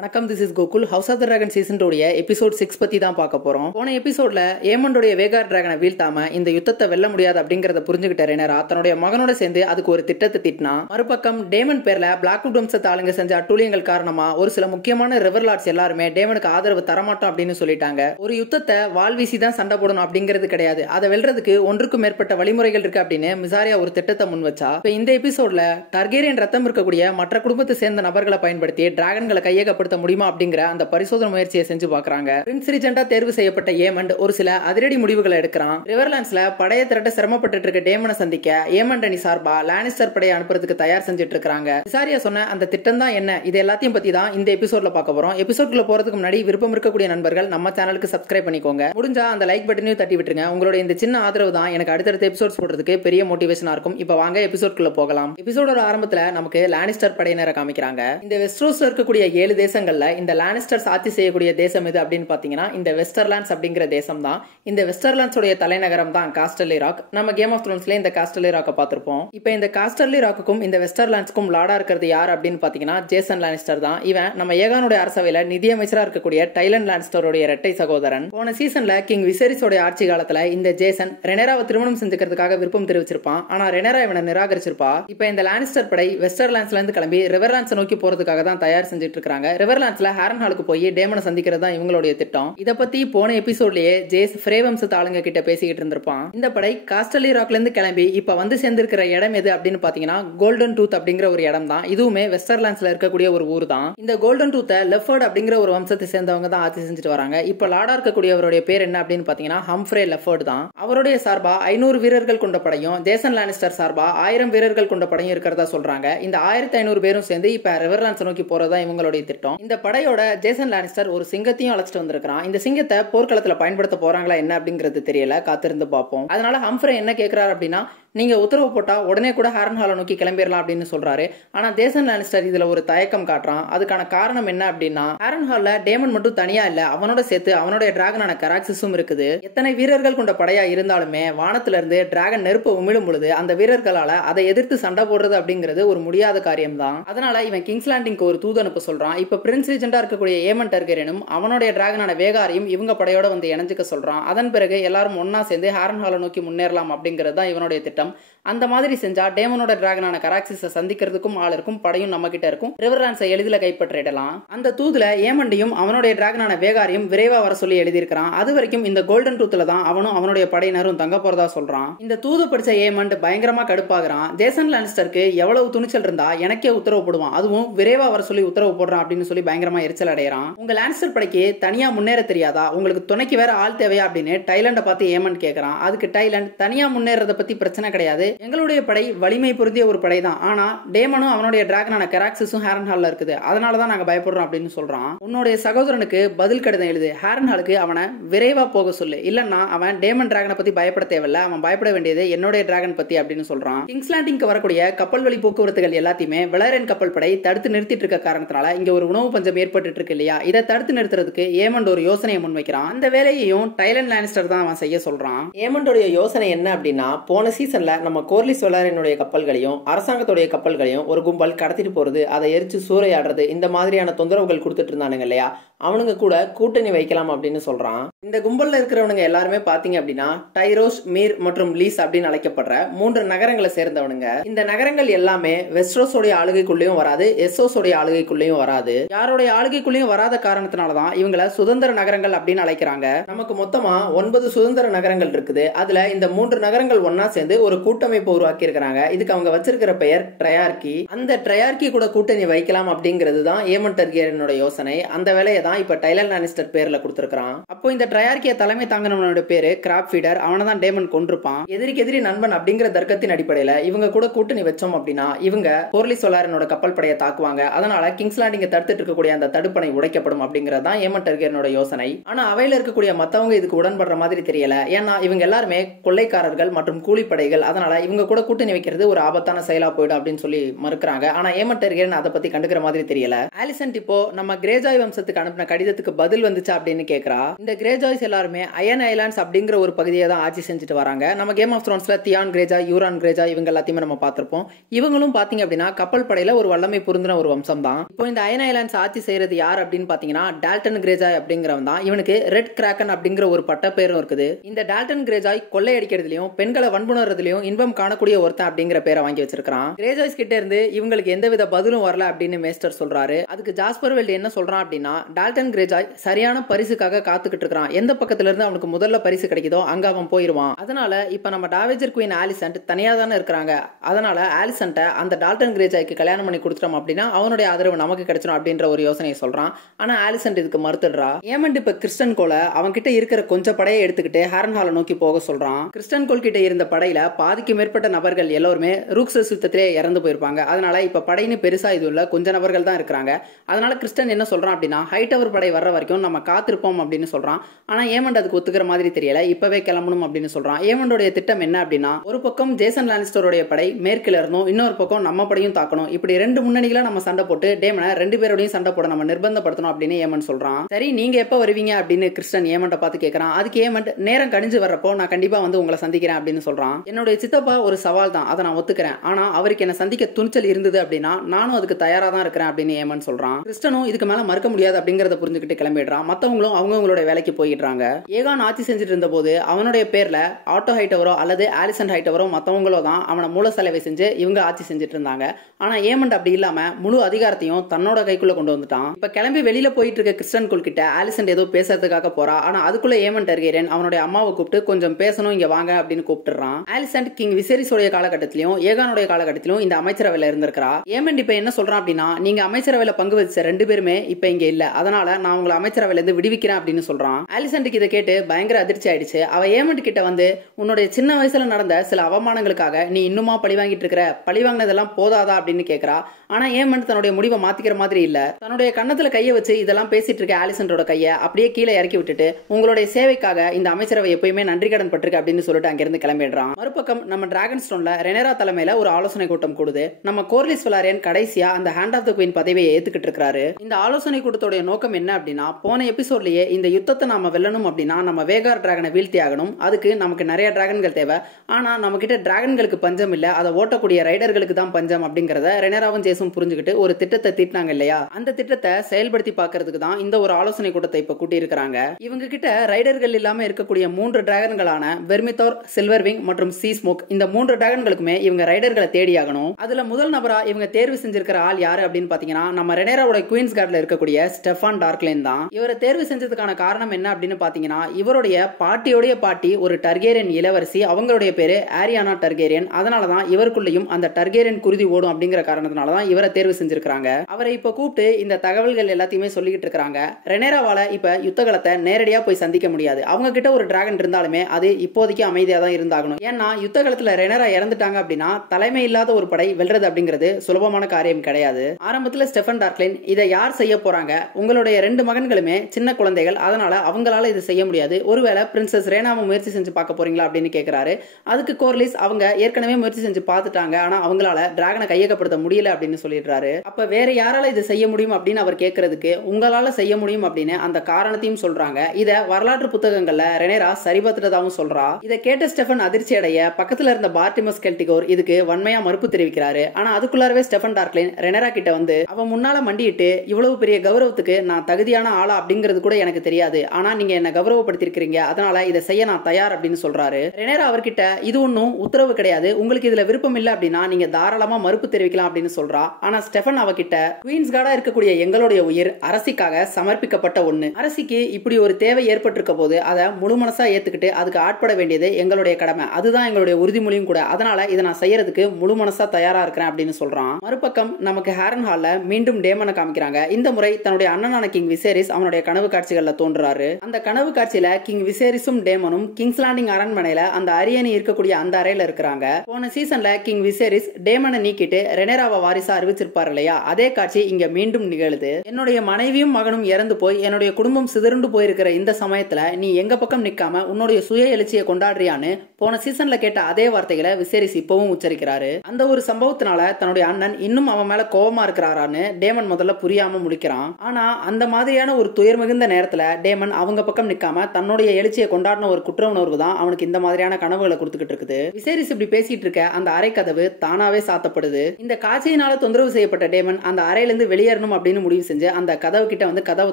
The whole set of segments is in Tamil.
வணக்கம், this is Gokul. House of the Dragon season 2 episode 6 பத்தி தான் பார்க்க போறோம். போன எபிசோட்ல ஏமண்டோடைய வேகார் டிராகனை வீழ்த்தாம இந்த யுத்தத்தை வெல்ல முடியாது அப்படிங்கறத புரிஞ்சுக்கிட்ட ரெனரா தன்னுடைய மகனோட சேர்ந்து அதுக்கு ஒரு திட்டத்தை திட்டினா. மறுபக்கம் டேமன் பேர்ல பிளாக்வுட் வம்சத்து ஆளுங்க செஞ்ச அட்டூழியங்கள் காரணமா ஒரு சில முக்கியமான ரிவர் லார்ட்ஸ் எல்லாருமே டேமனுக்கு ஆதரவு தரமாட்டோம் அப்படின்னு சொல்லிட்டாங்க. ஒரு யுத்தத்தை வால்வீசி தான் சண்டை போடணும் அப்படிங்கிறது கிடையாது, அதை வெல்றதுக்கு ஒன்றுக்கும் மேற்பட்ட வழிமுறைகள் இருக்கு அப்படின்னு மிசாரியா ஒரு திட்டத்தை முன் வச்சா. இந்த எபிசோட்ல டார்கேரியன் ரத்தம் இருக்கக்கூடிய மற்ற குடும்பத்தை சேர்ந்த நபர்களை பயன்படுத்தி டிராகன்களை கையகப்படுத்த முடியுமா அப்படிங்கிற அந்த பரிசோதனை முயற்சியை செஞ்சு பார்க்கறாங்க. பிரின்ஸ் ரீஜென்ட்டா தேர்வு செய்யப்பட்ட ஏமண்ட் ஒரு சில அதிரடி முடிவுகளை எடுக்கிறான். ரிவர்லாண்ட்ஸ்ல படையை திரட்ட சிரமப்பட்டு இருக்க டேமனை சந்திக்க ஏமண்ட் அணி சார்பா லானிஸ்டர் படையை அனுப்புறதுக்கு தயார் செஞ்சுட்டு இருக்காங்க. விசாரியா சொன்ன அந்த திட்டம் தான் என்ன, இது எல்லாத்தையும் பத்தி தான் இந்த எபிசோட்ல பார்க்க போறோம். எபிசோட்குள்ள போறதுக்கு முன்னாடி விருப்பம் இருக்கக்கூடிய நண்பர்கள் நம்ம சேனலுக்கு சப்ஸ்கிரைப் பண்ணிக்கோங்க. முடிஞ்சா அந்த லைக் பட்டனையும் தட்டி விட்டுருங்க. உங்களுடைய இந்த சின்ன ஆதரவு தான் எனக்கு அடுத்தடுத்த எபிசோட்ஸ் போடுறதுக்கு பெரிய மோட்டிவேஷனா இருக்கும். இப்போ வாங்க எபிசோட்குள்ள போகலாம். எபிசோடோட ஆரம்பத்துல நமக்கு லானிஸ்டர் படையினரை காமிக்கிறாங்க. இந்த வெஸ்ட்ரோஸ்ல இருக்கக்கூடிய 7 தேசங்கள்ல இந்த லானிஸ்டர்ஸ் ஆட்சி செய்யக்கூடிய தேசம் எது அப்படின்னு பாத்தீங்கன்னா இந்த வெஸ்டர்லாண்ட்ஸ் அப்படிங்கிற தேசம் தான். இந்த வெஸ்டர்லாண்ட்ஸ் உடைய தலைநகரம் தான் காஸ்டர்லி ராக். நம்ம கேம் ஆஃப் த்ரோன்ஸ்ல இந்த காஸ்டர்லி ராக்க பார்த்திருப்போம். இப்போ இந்த காஸ்டர்லி ராக்குக்கும் இந்த வெஸ்டர்லாண்ட்ஸ்க்கும் லார்டா இருக்கிறது யார் அப்படின்னு பாத்தீங்கன்னா ஜேசன் லானிஸ்டர் தான். இவன் நம்ம ஏகானுடைய அரசவையில நிதியமைச்சரா இருக்கக்கூடிய டைலன் லானிஸ்டருடைய இரட்டை சகோதரன். போன சீசன்ல கிங் விசேரிஸோட ஆட்சி காலத்துல இந்த ஜேசன் ரெனராவை திருமணம் செஞ்சுக்கிறதுக்காக விருப்பம் தெரிவிச்சிருப்பான். ஆனா ரெனரா இவனை நிராகரிச்சிருப்பா. இப்போ இந்த லானிஸ்டர் படை வெஸ்டர்லாண்ட்ஸ்ல இருந்து கிளம்பி ரிவர்லாண்ட்ஸ் நோக்கி போறதுக்காக தான் தயார் செஞ்சுட்டு இருக்காங்க. ரிவர்லாண்ட்ஸ்ல ஹாரன்ஹாலுக்கு போய் டேமனை சந்திக்கிறது தான் இவங்களுடைய திட்டம். இத பத்தி போன எபிசோட்லயே ஜேஸ் ஃப்ரே வம்சத்து ஆளுங்க கிட்ட பேசிக்கிட்டு இருந்திருப்பான். இந்த படை காஸ்டர்லி ராக்ல இருந்து கிளம்பி இப்ப வந்து சேர்ந்திருக்கிற இடம் எது அப்படின்னு பாத்தீங்கன்னா கோல்டன் டூத் அப்படிங்கிற ஒரு இடம் தான். இதுவுமே வெஸ்டர்லாண்ட்ஸ்ல இருக்கக்கூடிய ஒரு ஊர் தான். இந்த கோல்டன் டூத்தை லெஃபர்ட் அப்படிங்கிற ஒரு வம்சத்தை சேர்ந்தவங்க தான் ஆட்சி செஞ்சுட்டு வராங்க. இப்ப லார்டா இருக்கக்கூடியவருடைய பேர் என்ன அப்படின்னு பாத்தீங்கன்னா ஹம்ஃப்ரே லெஃபர்ட் தான். அவருடைய சார்பா 500 வீரர்கள் கொண்ட படையும் ஜேசன் லானிஸ்டர் சார்பா 1000 வீரர்கள் கொண்ட படையும் இருக்கிறதா சொல்றாங்க. இந்த 1500 பேரும் சேர்ந்து இப்ப ரிவர்லாண்ட்ஸ் நோக்கி போறதா இவங்களுடைய திட்டம். இந்த படையோட ஜேசன் லானிஸ்டர் ஒரு சிங்கத்தையும் அழைச்சிட்டு வந்திருக்கான். இந்த சிங்கத்தை போர்க்களத்துல பயன்படுத்த போறாங்களா என்ன அப்படிங்கிறது தெரியல, காத்திருந்து பார்ப்போம். அதனால ஹம்ஃப்ரே என்ன கேட்கிறாரு அப்படின்னா, நீங்க உத்தரவு போட்டா உடனே கூட ஹாரன்ஹாலை நோக்கி கிளம்பிடலாம் அப்படின்னு சொல்றாரு. ஆனா ஜேசன் லானிஸ்டர் இதுல ஒரு தயக்கம் காட்டுறான். அதுக்கான காரணம் என்ன அப்படின்னா, ஹாரன்ஹால்ல டேமன் மட்டும் தனியா இல்ல, அவனோட சேர்த்து அவனுடைய டிராகனான கராக்சிஸும் இருக்குது. எத்தனை வீரர்கள் கொண்ட படையா இருந்தாலுமே வானத்துல இருந்து டிராகன் நெருப்பு உமிழும் பொழுது அந்த வீரர்களால அதை எதிர்த்து சண்டை போடுறது அப்படிங்கிறது ஒரு முடியாத காரியம் தான். அதனால இவன் கிங்ஸ் லேண்டிங்க்கு ஒரு தூது அனுப்ப சொல்றான். இப்ப பிரின்ஸ் ரீஜென்ட்டா இருக்கக்கூடிய ஏமண்ட் டார்கெரியனும் அவனுடைய டிராகனான வேகாரையும் இவங்க படையோட வந்து இணைஞ்சுக்க சொல்றான். அதன் பிறகு எல்லாரும் ஒன்னா சேர்ந்து ஹாரன்ஹாலை நோக்கி முன்னேறலாம் அப்படிங்கிறது தான் இவனுடைய திட்டம். அந்த மாதிரி செஞ்சா டேமனோட டிராகனான கராக்சிஸை சந்திக்கிறதுக்கும் ஆள் இருக்கும், படையும் நம்ம கிட்ட இருக்கும், ரிவர்லாண்ட்ஸை எளிதில் கைப்பற்றிடலாம். அந்த தூதுல ஏமண்டையும் அவனுடைய டிராகனான வேகாரையும் விரைவா வர சொல்லி எழுதியிருக்கிறான். அது வரைக்கும் இந்த கோல்டன் டூத்ல தான் அவனும் அவனுடைய படையினரும் தங்க போறதா சொல்றான். இந்த தூது படிச்ச ஏமண்ட் பயங்கரமா கடுப்பாகிறான். ஜேசன் லானிஸ்டருக்கு எவ்வளவு துணிச்சல் இருந்தா எனக்கே உத்தரவு போடுவான், அதுவும் விரைவா வர சொல்லி உத்தரவு போடுறான் அப்படின்னு சொல்லி பயங்கரமா எரிச்சல் அடைகிறான். உங்க லானிஸ்டர் படைக்கு தனியா முன்னேற தெரியாதா, உங்களுக்கு துணைக்கு வேற ஆள் தேவையா அப்படின்னு டைலண்ட பார்த்து ஏமண்ட் கேட்கறான். அதுக்கு டைலண்ட் தனியா முன்னேறத பத்தி பிரச்சனை கிடையாது, எங்களுடைய படை வலிமை பொருந்திய ஒரு படை தான், ஆனா டேமனும் அவனுடைய டிராகனான கராக்சிஸும் ஹாரன்ஹால்ல இருக்குது, அதனாலதான் நாங்க பயப்படுறோம் அப்படின்னு சொல்றான். உன்னுடைய சகோதரனுக்கு பதில் கடிதம் எழுது, ஹாரன்ஹாலுக்கு அவனை விரைவா போக சொல்லு, இல்லன்னா அவன் டேமன் டிராகனை பத்தி பயப்பட தேவையில்ல, அவன் பயப்பட வேண்டியது என்னுடைய டிராகன் பத்தி அப்படின்னு சொல்றான். கிங்ஸ் லேண்டிங்க்கு வரக்கூடிய கப்பல் வழி போக்குவரத்துகள் எல்லாத்தையுமே வெளரன் கப்பல் படை தடுத்து நிறுத்திட்டு இருக்க காரணத்தினால இங்க ஒரு உணவு பஞ்சம் ஏற்பட்டு இருக்கு இல்லையா, இதை தடுத்து நிறுத்துறதுக்கு ஏமண்ட் ஒரு யோசனையை முன்வைக்கிறான். அந்த வேலையையும் டைலன் லானிஸ்டர் தான் அவன் செய்ய சொல்றான். ஏமண்டோடைய யோசனை என்ன அப்படின்னா, போன சீசன்ல நம்ம கோர்லிஸ் வெளரனுடைய கப்பல்களையும் அரசாங்கத்துடைய கப்பல்களையும் ஒரு கும்பல் கடத்திட்டு போறது, அதை எரிச்சு சூறையாடுறது, இந்த மாதிரியான தொந்தரவுகள் கொடுத்துட்டு இருந்தானுங்க இல்லையா, அவனுங்க கூட கூட்டணி வைக்கலாம் அப்படின்னு சொல்றான். இந்த கும்பல்ல இருக்கிறவனுங்க எல்லாருமே பாத்தீங்க அப்படின்னா டைரோஸ், மீர் மற்றும் லீஸ் அப்படின்னு அழைக்கப்படுற 3 நகரங்களை சேர்ந்தவனுங்க. இந்த நகரங்கள் எல்லாமே வெஸ்ட்ரோஸோடைய ஆளுகைக்குள்ளேயும் வராது, எஸ்ஸோஸோடைய ஆளுகைக்குள்ளேயும் வராது. யாருடைய ஆளுகைக்குள்ளேயும் வராத காரணத்தினாலதான் இவங்களை சுதந்திர நகரங்கள் அப்படின்னு அழைக்கிறாங்க. நமக்கு மொத்தமா 9 சுதந்திர நகரங்கள் இருக்குது. அதுல இந்த 3 நகரங்கள் ஒன்னா சேர்ந்து ஒரு கூட்டமைப்பு உருவாக்கி இருக்கிறாங்க. இதுக்கு அவங்க வச்சிருக்கிற பெயர் ட்ரையார்கி. அந்த ட்ரையார்கி கூட கூட்டணி வைக்கலாம் அப்படிங்கிறது தான் ஏமண்ட் டார்கெரியனோட யோசனை. அந்த வேலையை தான் இப்ப டைலன் லானிஸ்டர் பேர்ல கொடுத்திருக்கான். அப்போ இந்த ட்ரையார்கிய தலைமை தாங்கினவனோட பேரு கிராப் ஃபீடர். அவனை தான் டேமன் கொன்றுப்பான். எதிரிக்கு எதிரி நண்பன் அப்படிங்கிற தர்க்கத்தின் அடிப்படையில இவங்க கூட கூட்டணி வச்சோம் அப்படின்னா இவங்க கோர்லிஸ் வெளரனோட கப்பல் படையை தாக்குவாங்க. அதனால கிங்ஸ் லேண்டிங்கை தடுத்துட்டு இருக்கக்கூடிய அந்த தடுப்பணை உடைக்கப்படும் அப்படிங்கிறது தான் ஏமண்ட் டார்கெரியனோட யோசனை. ஆனா அவையில இருக்கக்கூடிய மத்தவங்க இதுக்கு உடன்படுற மாதிரி தெரியல. ஏன்னா இவங்க எல்லாருமே கொள்ளைக்காரர்கள் மற்றும் கூலிப்படைகள். அதனால இவங்க கூட கூட்டணி வைக்கிறது ஒரு ஆபத்தான செயலா போயிடும் அப்படின்னு சொல்லி மறுக்கிறாங்க. ஆனா ஏமண்ட் டார்கெரியன் அதை பத்தி கண்டுக்கிற மாதிரி தெரியல. ஆலிசன்ட் இப்போ நம்ம கிரேஜாய் வம்சத்துக்கு அனுப்ப அனுப்பின கடிதத்துக்கு பதில் வந்துச்சா அப்படின்னு கேக்குறா. இந்த கிரேஜாய்ஸ் எல்லாருமே அயன் ஐலாண்ட்ஸ் அப்படிங்கிற ஒரு பகுதியை தான் ஆட்சி செஞ்சுட்டு வராங்க. நம்ம கேம் ஆஃப் த்ரோன்ஸ்ல தியான் கிரேஜா, யூரான் கிரேஜா இவங்க எல்லாத்தையுமே நம்ம பார்த்திருப்போம். இவங்களும் பாத்தீங்க அப்படின்னா கப்பல் படையில ஒரு வல்லமை பொருந்தின ஒரு வம்சம் தான். இப்போ இந்த அயன் ஐலாண்ட்ஸ் ஆட்சி செய்யறது யார் அப்படின்னு பாத்தீங்கன்னா டால்டன் கிரேஜாய் அப்படிங்கிறவன் தான். இவனுக்கு ரெட் கிராக்கன் அப்படிங்கிற ஒரு பட்ட பேரும் இருக்குது. இந்த டால்டன் கிரேஜாய் கொள்ளையடிக்கிறதுலயும் பெண்களை வன்புணர்றதுலயும் இன்பம் காணக்கூடிய ஒருத்தன் அப்படிங்கிற பேரை வாங்கி வச்சிருக்கான். கிரேஜாய்ஸ் கிட்ட இருந்து இவங்களுக்கு எந்தவித பதிலும் வரல அப்படின்னு மேஸ்டர் சொல்றாரு. அதுக்கு ஜாஸ்பர் வெல்ட் என்ன சொல்றான் அப்படின்னா டால்டன் கிரேஜாய் சரியான பரிசுக்காக காத்துக்கிட்டு இருக்கான். எந்த பக்கத்துல இருந்து அவனுக்கு முதல்ல பரிசு கிடைக்குதோ அங்க அவன் போயிருவான். அதனால இப்ப நம்ம டாவேஜர் குயின் ஆலிசன்ட் தனியா தானே இருக்காங்க. அதனால ஆலிசன்ட்ட அந்த டால்டன் கிரேஜாய்க்கு கல்யாணம் பண்ணி கொடுத்துட்டோம் அப்படின்னா அவனுடைய ஆதரவு நமக்கு கிடைச்சிடும் அப்படின்ற ஒரு யோசனையை சொல்றான். ஆனா ஆலிசன்ட் இதுக்கு மறுத்துடுறா. ஏமண்ட் இப்ப கிறிஸ்டன் கோல அவன் கிட்ட இருக்கிற கொஞ்சம் படையை எடுத்துக்கிட்டு ஹாரன்ஹாலை நோக்கி போக சொல்றான். கிறிஸ்டன் கோல் கிட்ட இருந்த படையில பாதிக்கு மேற்பட்ட நபர்கள் எல்லாருமே ரூக்ஸஸ் யுத்தத்திலே இறந்து போயிருப்பாங்க. அதனால இப்ப படையினு பெருசா இது இல்ல, கொஞ்ச நபர்கள் தான் இருக்காங்க. அதனால கிறிஸ்டன் என்ன சொல்றான் அப்படின்னா ஹைடவர் படை வர்ற வரைக்கும் நம்ம காத்திருப்போம் அப்படின்னு சொல்றான். ஆனா ஏமண்ட் அதுக்கு ஒத்துக்கிற மாதிரி தெரியல. இப்பவே கிளம்பணும் அப்படின்னு சொல்றான். ஏமண்டோட திட்டம் என்ன அப்படின்னா ஒரு பக்கம் ஜேசன் லானிஸ்டரோட படை மேற்குல இருந்தும் இன்னொரு பக்கம் நம்ம படையும் தாக்கணும். இப்படி ரெண்டு முன்னணிகளா நம்ம சண்டை போட்டு டேமனை ரெண்டு பேரோடையும் சண்டை போட நம்ம நிர்பந்தப்படுத்தணும் அப்படின்னு ஏமண்ட் சொல்றான். சரி நீங்க எப்ப வருவீங்க அப்படின்னு கிறிஸ்டன் ஏமண்ட பார்த்து கேட்கறான். அதுக்கு ஏமண்ட் நேரம் கடிஞ்சு வர்றப்போ நான் கண்டிப்பா வந்து உங்களை சந்திக்கிறேன் அப்படின்னு சொல்றான். என்னுடைய சித்தப்பா ஒரு சவால் தான், அதை நான் ஒத்துக்கிறேன். ஆனா அவருக்கு என்ன சந்திக்க துணிச்சல் இருந்தது அப்படின்னா நானும் அதுக்கு தயாரா தான் இருக்கிறேன் அப்படின்னு ஏமண்ட் சொல்றான். கிறிஸ்டனும் இதுக்கு மேல மறுக்க முடியாது அப்படிங்கறத புரிஞ்சுக்கிட்டு கிளம்பிடுறான். மத்தவங்களும் அவங்களுடைய வேலைக்கு போயிடுறாங்க. ஏகான் ஆட்சி செஞ்சுட்டு இருந்த போது அவனுடைய பேர்ல ஆட்டோ ஹைட்டவரோ அல்லது ஆலிசன் ஹைட்டவரோ மத்தவங்களோ தான் அவனை மூல செலவை செஞ்சு இவங்க ஆட்சி செஞ்சுட்டு இருந்தாங்க. ஆனா ஏமண்ட் அப்படி இல்லாம முழு அதிகாரத்தையும் தன்னோட கைக்குள்ள கொண்டு வந்துட்டான். இப்ப கிளம்பி வெளியில போயிட்டு இருக்க கிறிஸ்டன் கோல் கிட்ட ஆலிசன் ஏதோ பேசுறதுக்காக போறா. ஆனா அதுக்குள்ள ஏமண்ட் டார்கேரியன் அவனுடைய அம்மாவை கூப்பிட்டு கொஞ்சம் பேசணும் இங்க வாங்க அப்படின்னு கூப்பிட்டுறான். ஆலிசன் கிங் விசேரிஸோட காலகட்டத்திலும் ஏகானுடைய காலகட்டத்திலும் இந்த அமைச்சரவையில இருந்திருக்கிறா. ஏமண்ட் இப்ப என்ன சொல்றான் அப்படின்னா நீங்க அமைச்சரவையில பங்கு வச்ச ரெண்டு பேருமே இப்ப இங்க இல்ல, அதனால நான் உங்களை அமைச்சரவையில இருந்து விடுவிக்கிறேன் அப்படின்னு சொல்றான். ஆலிசன்ட்டுக்கு இதை கேட்டு பயங்கர அதிர்ச்சி ஆயிடுச்சு. அவ ஏமண்ட் கிட்ட வந்து உன்னுடைய சின்ன வயசுல நடந்த சில அவமானங்களுக்காக நீ இன்னுமா பழி வாங்கிட்டு இருக்கிற, பழி வாங்கினதெல்லாம் போதாதா அப்படின்னு கேக்குறா. ஆனா ஏமண்ட் தன்னுடைய முடிவை மாத்திக்கிற மாதிரி இல்ல. தன்னுடைய கண்ணத்துல கைய வச்சு இதெல்லாம் பேசிட்டு இருக்க ஆலிசன்டோட கைய அப்படியே கீழே இறக்கி விட்டுட்டு உங்களுடைய சேவைக்காக இந்த அமைச்சரவை எப்பயுமே நன்றி கடன் பட்டிருக்கு அப்படின்னு சொல்லிட்டு அங்கிருந்து கிளம்பிடுறான். மறுபக்கம் நம்ம டிராகன் ஸ்டோன்ல ரெனேரா தலைமையில ஒரு ஆலோசனை கூட்டம் கூடுது. நம்ம கோர்லிஸ் வெலாரியன் கடைசியா அந்த ஹேண்ட் ஆஃப் த குயின் பதவியை ஏத்துக்கிட்டு இருக்காரு. இந்த ஆலோசனை கூட்டத்தோட நோக்கம் என்ன அப்படின்னா போன எபிசோட்லயே இந்த யுத்தத்தை நாம வெல்லணும் அப்படின்னா நம்ம வேகார் டிராகனை வீழ்த்தி ஆகணும். அதுக்கு நமக்கு நிறைய டிராகன்கள் தேவை. ஆனா நம்ம கிட்ட டிராகன்களுக்கு பஞ்சம் இல்ல, அதை ஓட்டக்கூடிய ரைடர்களுக்கு தான் பஞ்சம் அப்படிங்கறத ரெனேராவும் ஜேசும் புரிஞ்சுக்கிட்டு ஒரு திட்டத்தை தீட்டினாங்க இல்லையா. அந்த திட்டத்தை செயல்படுத்தி பார்க்கிறதுக்கு தான் இந்த ஒரு ஆலோசனை கூட்டத்தை இப்ப கூட்டி இருக்காங்க. இவங்க கிட்ட ரைடர்கள் இல்லாம இருக்கக்கூடிய 3 டிராகன்களான வெர்மிதோர், சில்வர்விங் மற்றும் சீ ஸ்மோக், இந்த 3 டிராகன்களுக்குமே இவங்க ரைடர்களை தேடி ஆகணும். அதுல முதல் நபரா இவங்க தேர்வு செஞ்சிருக்கிற ஆள் யாரு அப்படின்னு பாத்தீங்கன்னா நம்ம ரெனேராவோட குயின்ஸ் கார்ட்ல இருக்கக்கூடிய ஸ்டெஃபான் டார்க்லைன் தான். இவரை தேர்வு செஞ்சதுக்கான காரணம் என்ன அப்படின்னு பாத்தீங்கன்னா இவருடைய பாட்டியோடைய பாட்டி ஒரு டர்கேரியன் இளவரசி, அவங்களுடைய பேரு ஆரியானா டர்கேரியன். அதனாலதான் இவருக்குள்ளேயும் அந்த டர்கேரியன் குருதி ஓடும் அப்படிங்கிற காரணத்தினாலதான் இவரை தேர்வு செஞ்சிருக்காங்க. அவரை இப்ப கூப்பிட்டு இந்த தகவல்கள் எல்லாத்தையுமே சொல்லிட்டு இருக்காங்க. ரெனேராவால இப்ப யுத்தகலத்தை நேரடியா போய் சந்திக்க முடியாது. அவங்க கிட்ட ஒரு டிராகன் இருந்தாலுமே அது இப்போதைக்கு அமைதியா தான் இருந்தாகணும். ஏன்னா யுத்தகலத்துல ரெனேரா இறந்துட்டாங்க அப்படின்னா தலைமை இல்லாத ஒரு படை வெல்றது அப்படிங்கிறது சுலபமான காரியம் கிடையாது. ஆரம்பத்துல ஸ்டெஃபன் டார்க்லைன் இதை யார் செய்ய போறாங்க, உங்களுடைய 2 மகன்களுமே சின்ன குழந்தைகள், அதனால அவங்களால இது செய்ய முடியாது. ஒருவேளை பிரின்சஸ் ரேனாவை முயற்சி செஞ்சு பார்க்க போறீங்களா அப்படின்னு கேட்கிறாரு. அதுக்கு கோர்லிஸ் அவங்க ஏற்கனவே முயற்சி செஞ்சு பார்த்துட்டாங்க, ஆனா அவங்களால டிராகனை கையகப்படுத்த முடியல அப்படின்னு சொல்லிடுறாரு. அப்ப வேற யாரால இது செய்ய முடியும் அப்படின்னு அவர் கேட்கறதுக்கு உங்களால செய்ய முடியும் அப்படின்னு அந்த காரணத்தையும் சொல்றாங்க. இத வரலாற்று புத்தகங்கள்ல ரெனேரா சரிபார்த்துட்டதாகவும் சொல்றா. இதை கேட்ட ஸ்டெஃபன் அதிர்ச்சி அடைய பக்கத்துல இருந்த பார்டிமஸ் கெல்டிகோர் இதுக்கு வன்மையா மறுப்பு தெரிவிக்கிறாரு. ஆனா அதுக்குள்ளாரவே ஸ்டெஃபன் டார்க்லைன் ரெனேரா கிட்ட வந்து அவன் முன்னால மண்டிட்டு இவ்வளவு பெரிய கௌரவத்துக்கு நான் தகுதியான ஆளா அப்படிங்கிறது கூட எனக்கு தெரியாது, ஆனா நீங்க என்ன கௌரவப்படுத்திருக்கீங்க, அதனால இதை செய்ய நான் தயார் அப்படின்னு சொல்றாரு. ரெனேரா அவர்கிட்ட இது ஒன்னும் உத்தரவு கிடையாது, உங்களுக்கு இதுல விருப்பம் இல்ல அப்படின்னா நீங்க தாராளமா மறுப்பு தெரிவிக்கலாம் அப்படின்னு சொல்றா. ஆனா ஸ்டெஃபன் அவகிட்ட குயின்ஸ் கார்டா இருக்கக்கூடிய எங்களுடைய உயிர் அரசிக்காக சமர்ப்பிக்கப்பட்ட ஒண்ணு, அரசிக்கு இப்படி ஒரு தேவை ஏற்பட்டிருக்க போது அதை முழு மனசா ஏத்துக்கிட்டு அதுக்கு ஆட்பட வேண்டியது எங்களுடைய கடமை, அதுதான் எங்களுடைய உறுதிமொழியும் கூட, அதனால இதை நான் செய்யறதுக்கு முழு மனசா தயாரா இருக்கிறேன் அப்படின்னு சொல்றான். மறுபக்கம் நமக்கு ஹாரன் ஹால்ல மீண்டும் டேமனை காமிக்கிறாங்க. இந்த முறை தன்னுடைய அண்ணனான கிங் விசேரிஸ் அவனுடைய கனவு காட்சிகள்ல தோன்றாரு. அந்த கனவு காட்சியில கிங் விசேரிஸும் டேமனும் கிங்ஸ் லாண்டிங் அரண்மனையில அந்த அரியணை இருக்கக்கூடிய அந்த அறையில இருக்கிறாங்க. போன சீசன்ல கிங் விசேரிஸ் டேமனை நீக்கிட்டு ரெனேராவை வாரிசா அறிவிச்சிருப்பாரு இல்லையா, அதே காட்சி இங்க மீண்டும் நிகழுது. என்னுடைய மனைவியும் மகனும் இறந்து போய் என்னுடைய குடும்பம் சிதறுண்டு போயிருக்கிற இந்த சமயத்துல நீ எங்க பக்கம் நிக்காம உன்னுடைய சுய எழுச்சியை கொண்டாடுறியான்னு போன சீசன்ல கேட்ட அதே வார்த்தைகளை விசேரிஸ் இப்பவும் உச்சரிக்கிறாரு. அந்த ஒரு சம்பவத்தினால தன்னுடைய அண்ணன் இன்னும் அவன் மேல கோபமா இருக்கிறாரான்னு டேமன் முதல்ல புரியாம முடிக்கிறான். ஆனா அந்த மாதிரியான ஒரு துயர் மிகுந்த நேரத்துல டேமன் அவங்க பக்கம் நிக்காம தன்னுடைய எழுச்சியை கொண்டாடின ஒரு குற்ற உணர்வு தான் அவனுக்கு இந்த மாதிரியான கனவுகளை கொடுத்துக்கிட்டு இருக்குது. விசேரிஸ் இப்படி பேசிட்டு இருக்க அந்த அறை கதவு தானாவே சாத்தப்படுது. இந்த காட்சியினால தொந்தரவு செய்யப்பட்ட டேமன் அந்த அறையிலிருந்து வெளியேறணும் அப்படின்னு முடிவு செஞ்சு அந்த கதவு கிட்ட வந்து கதவு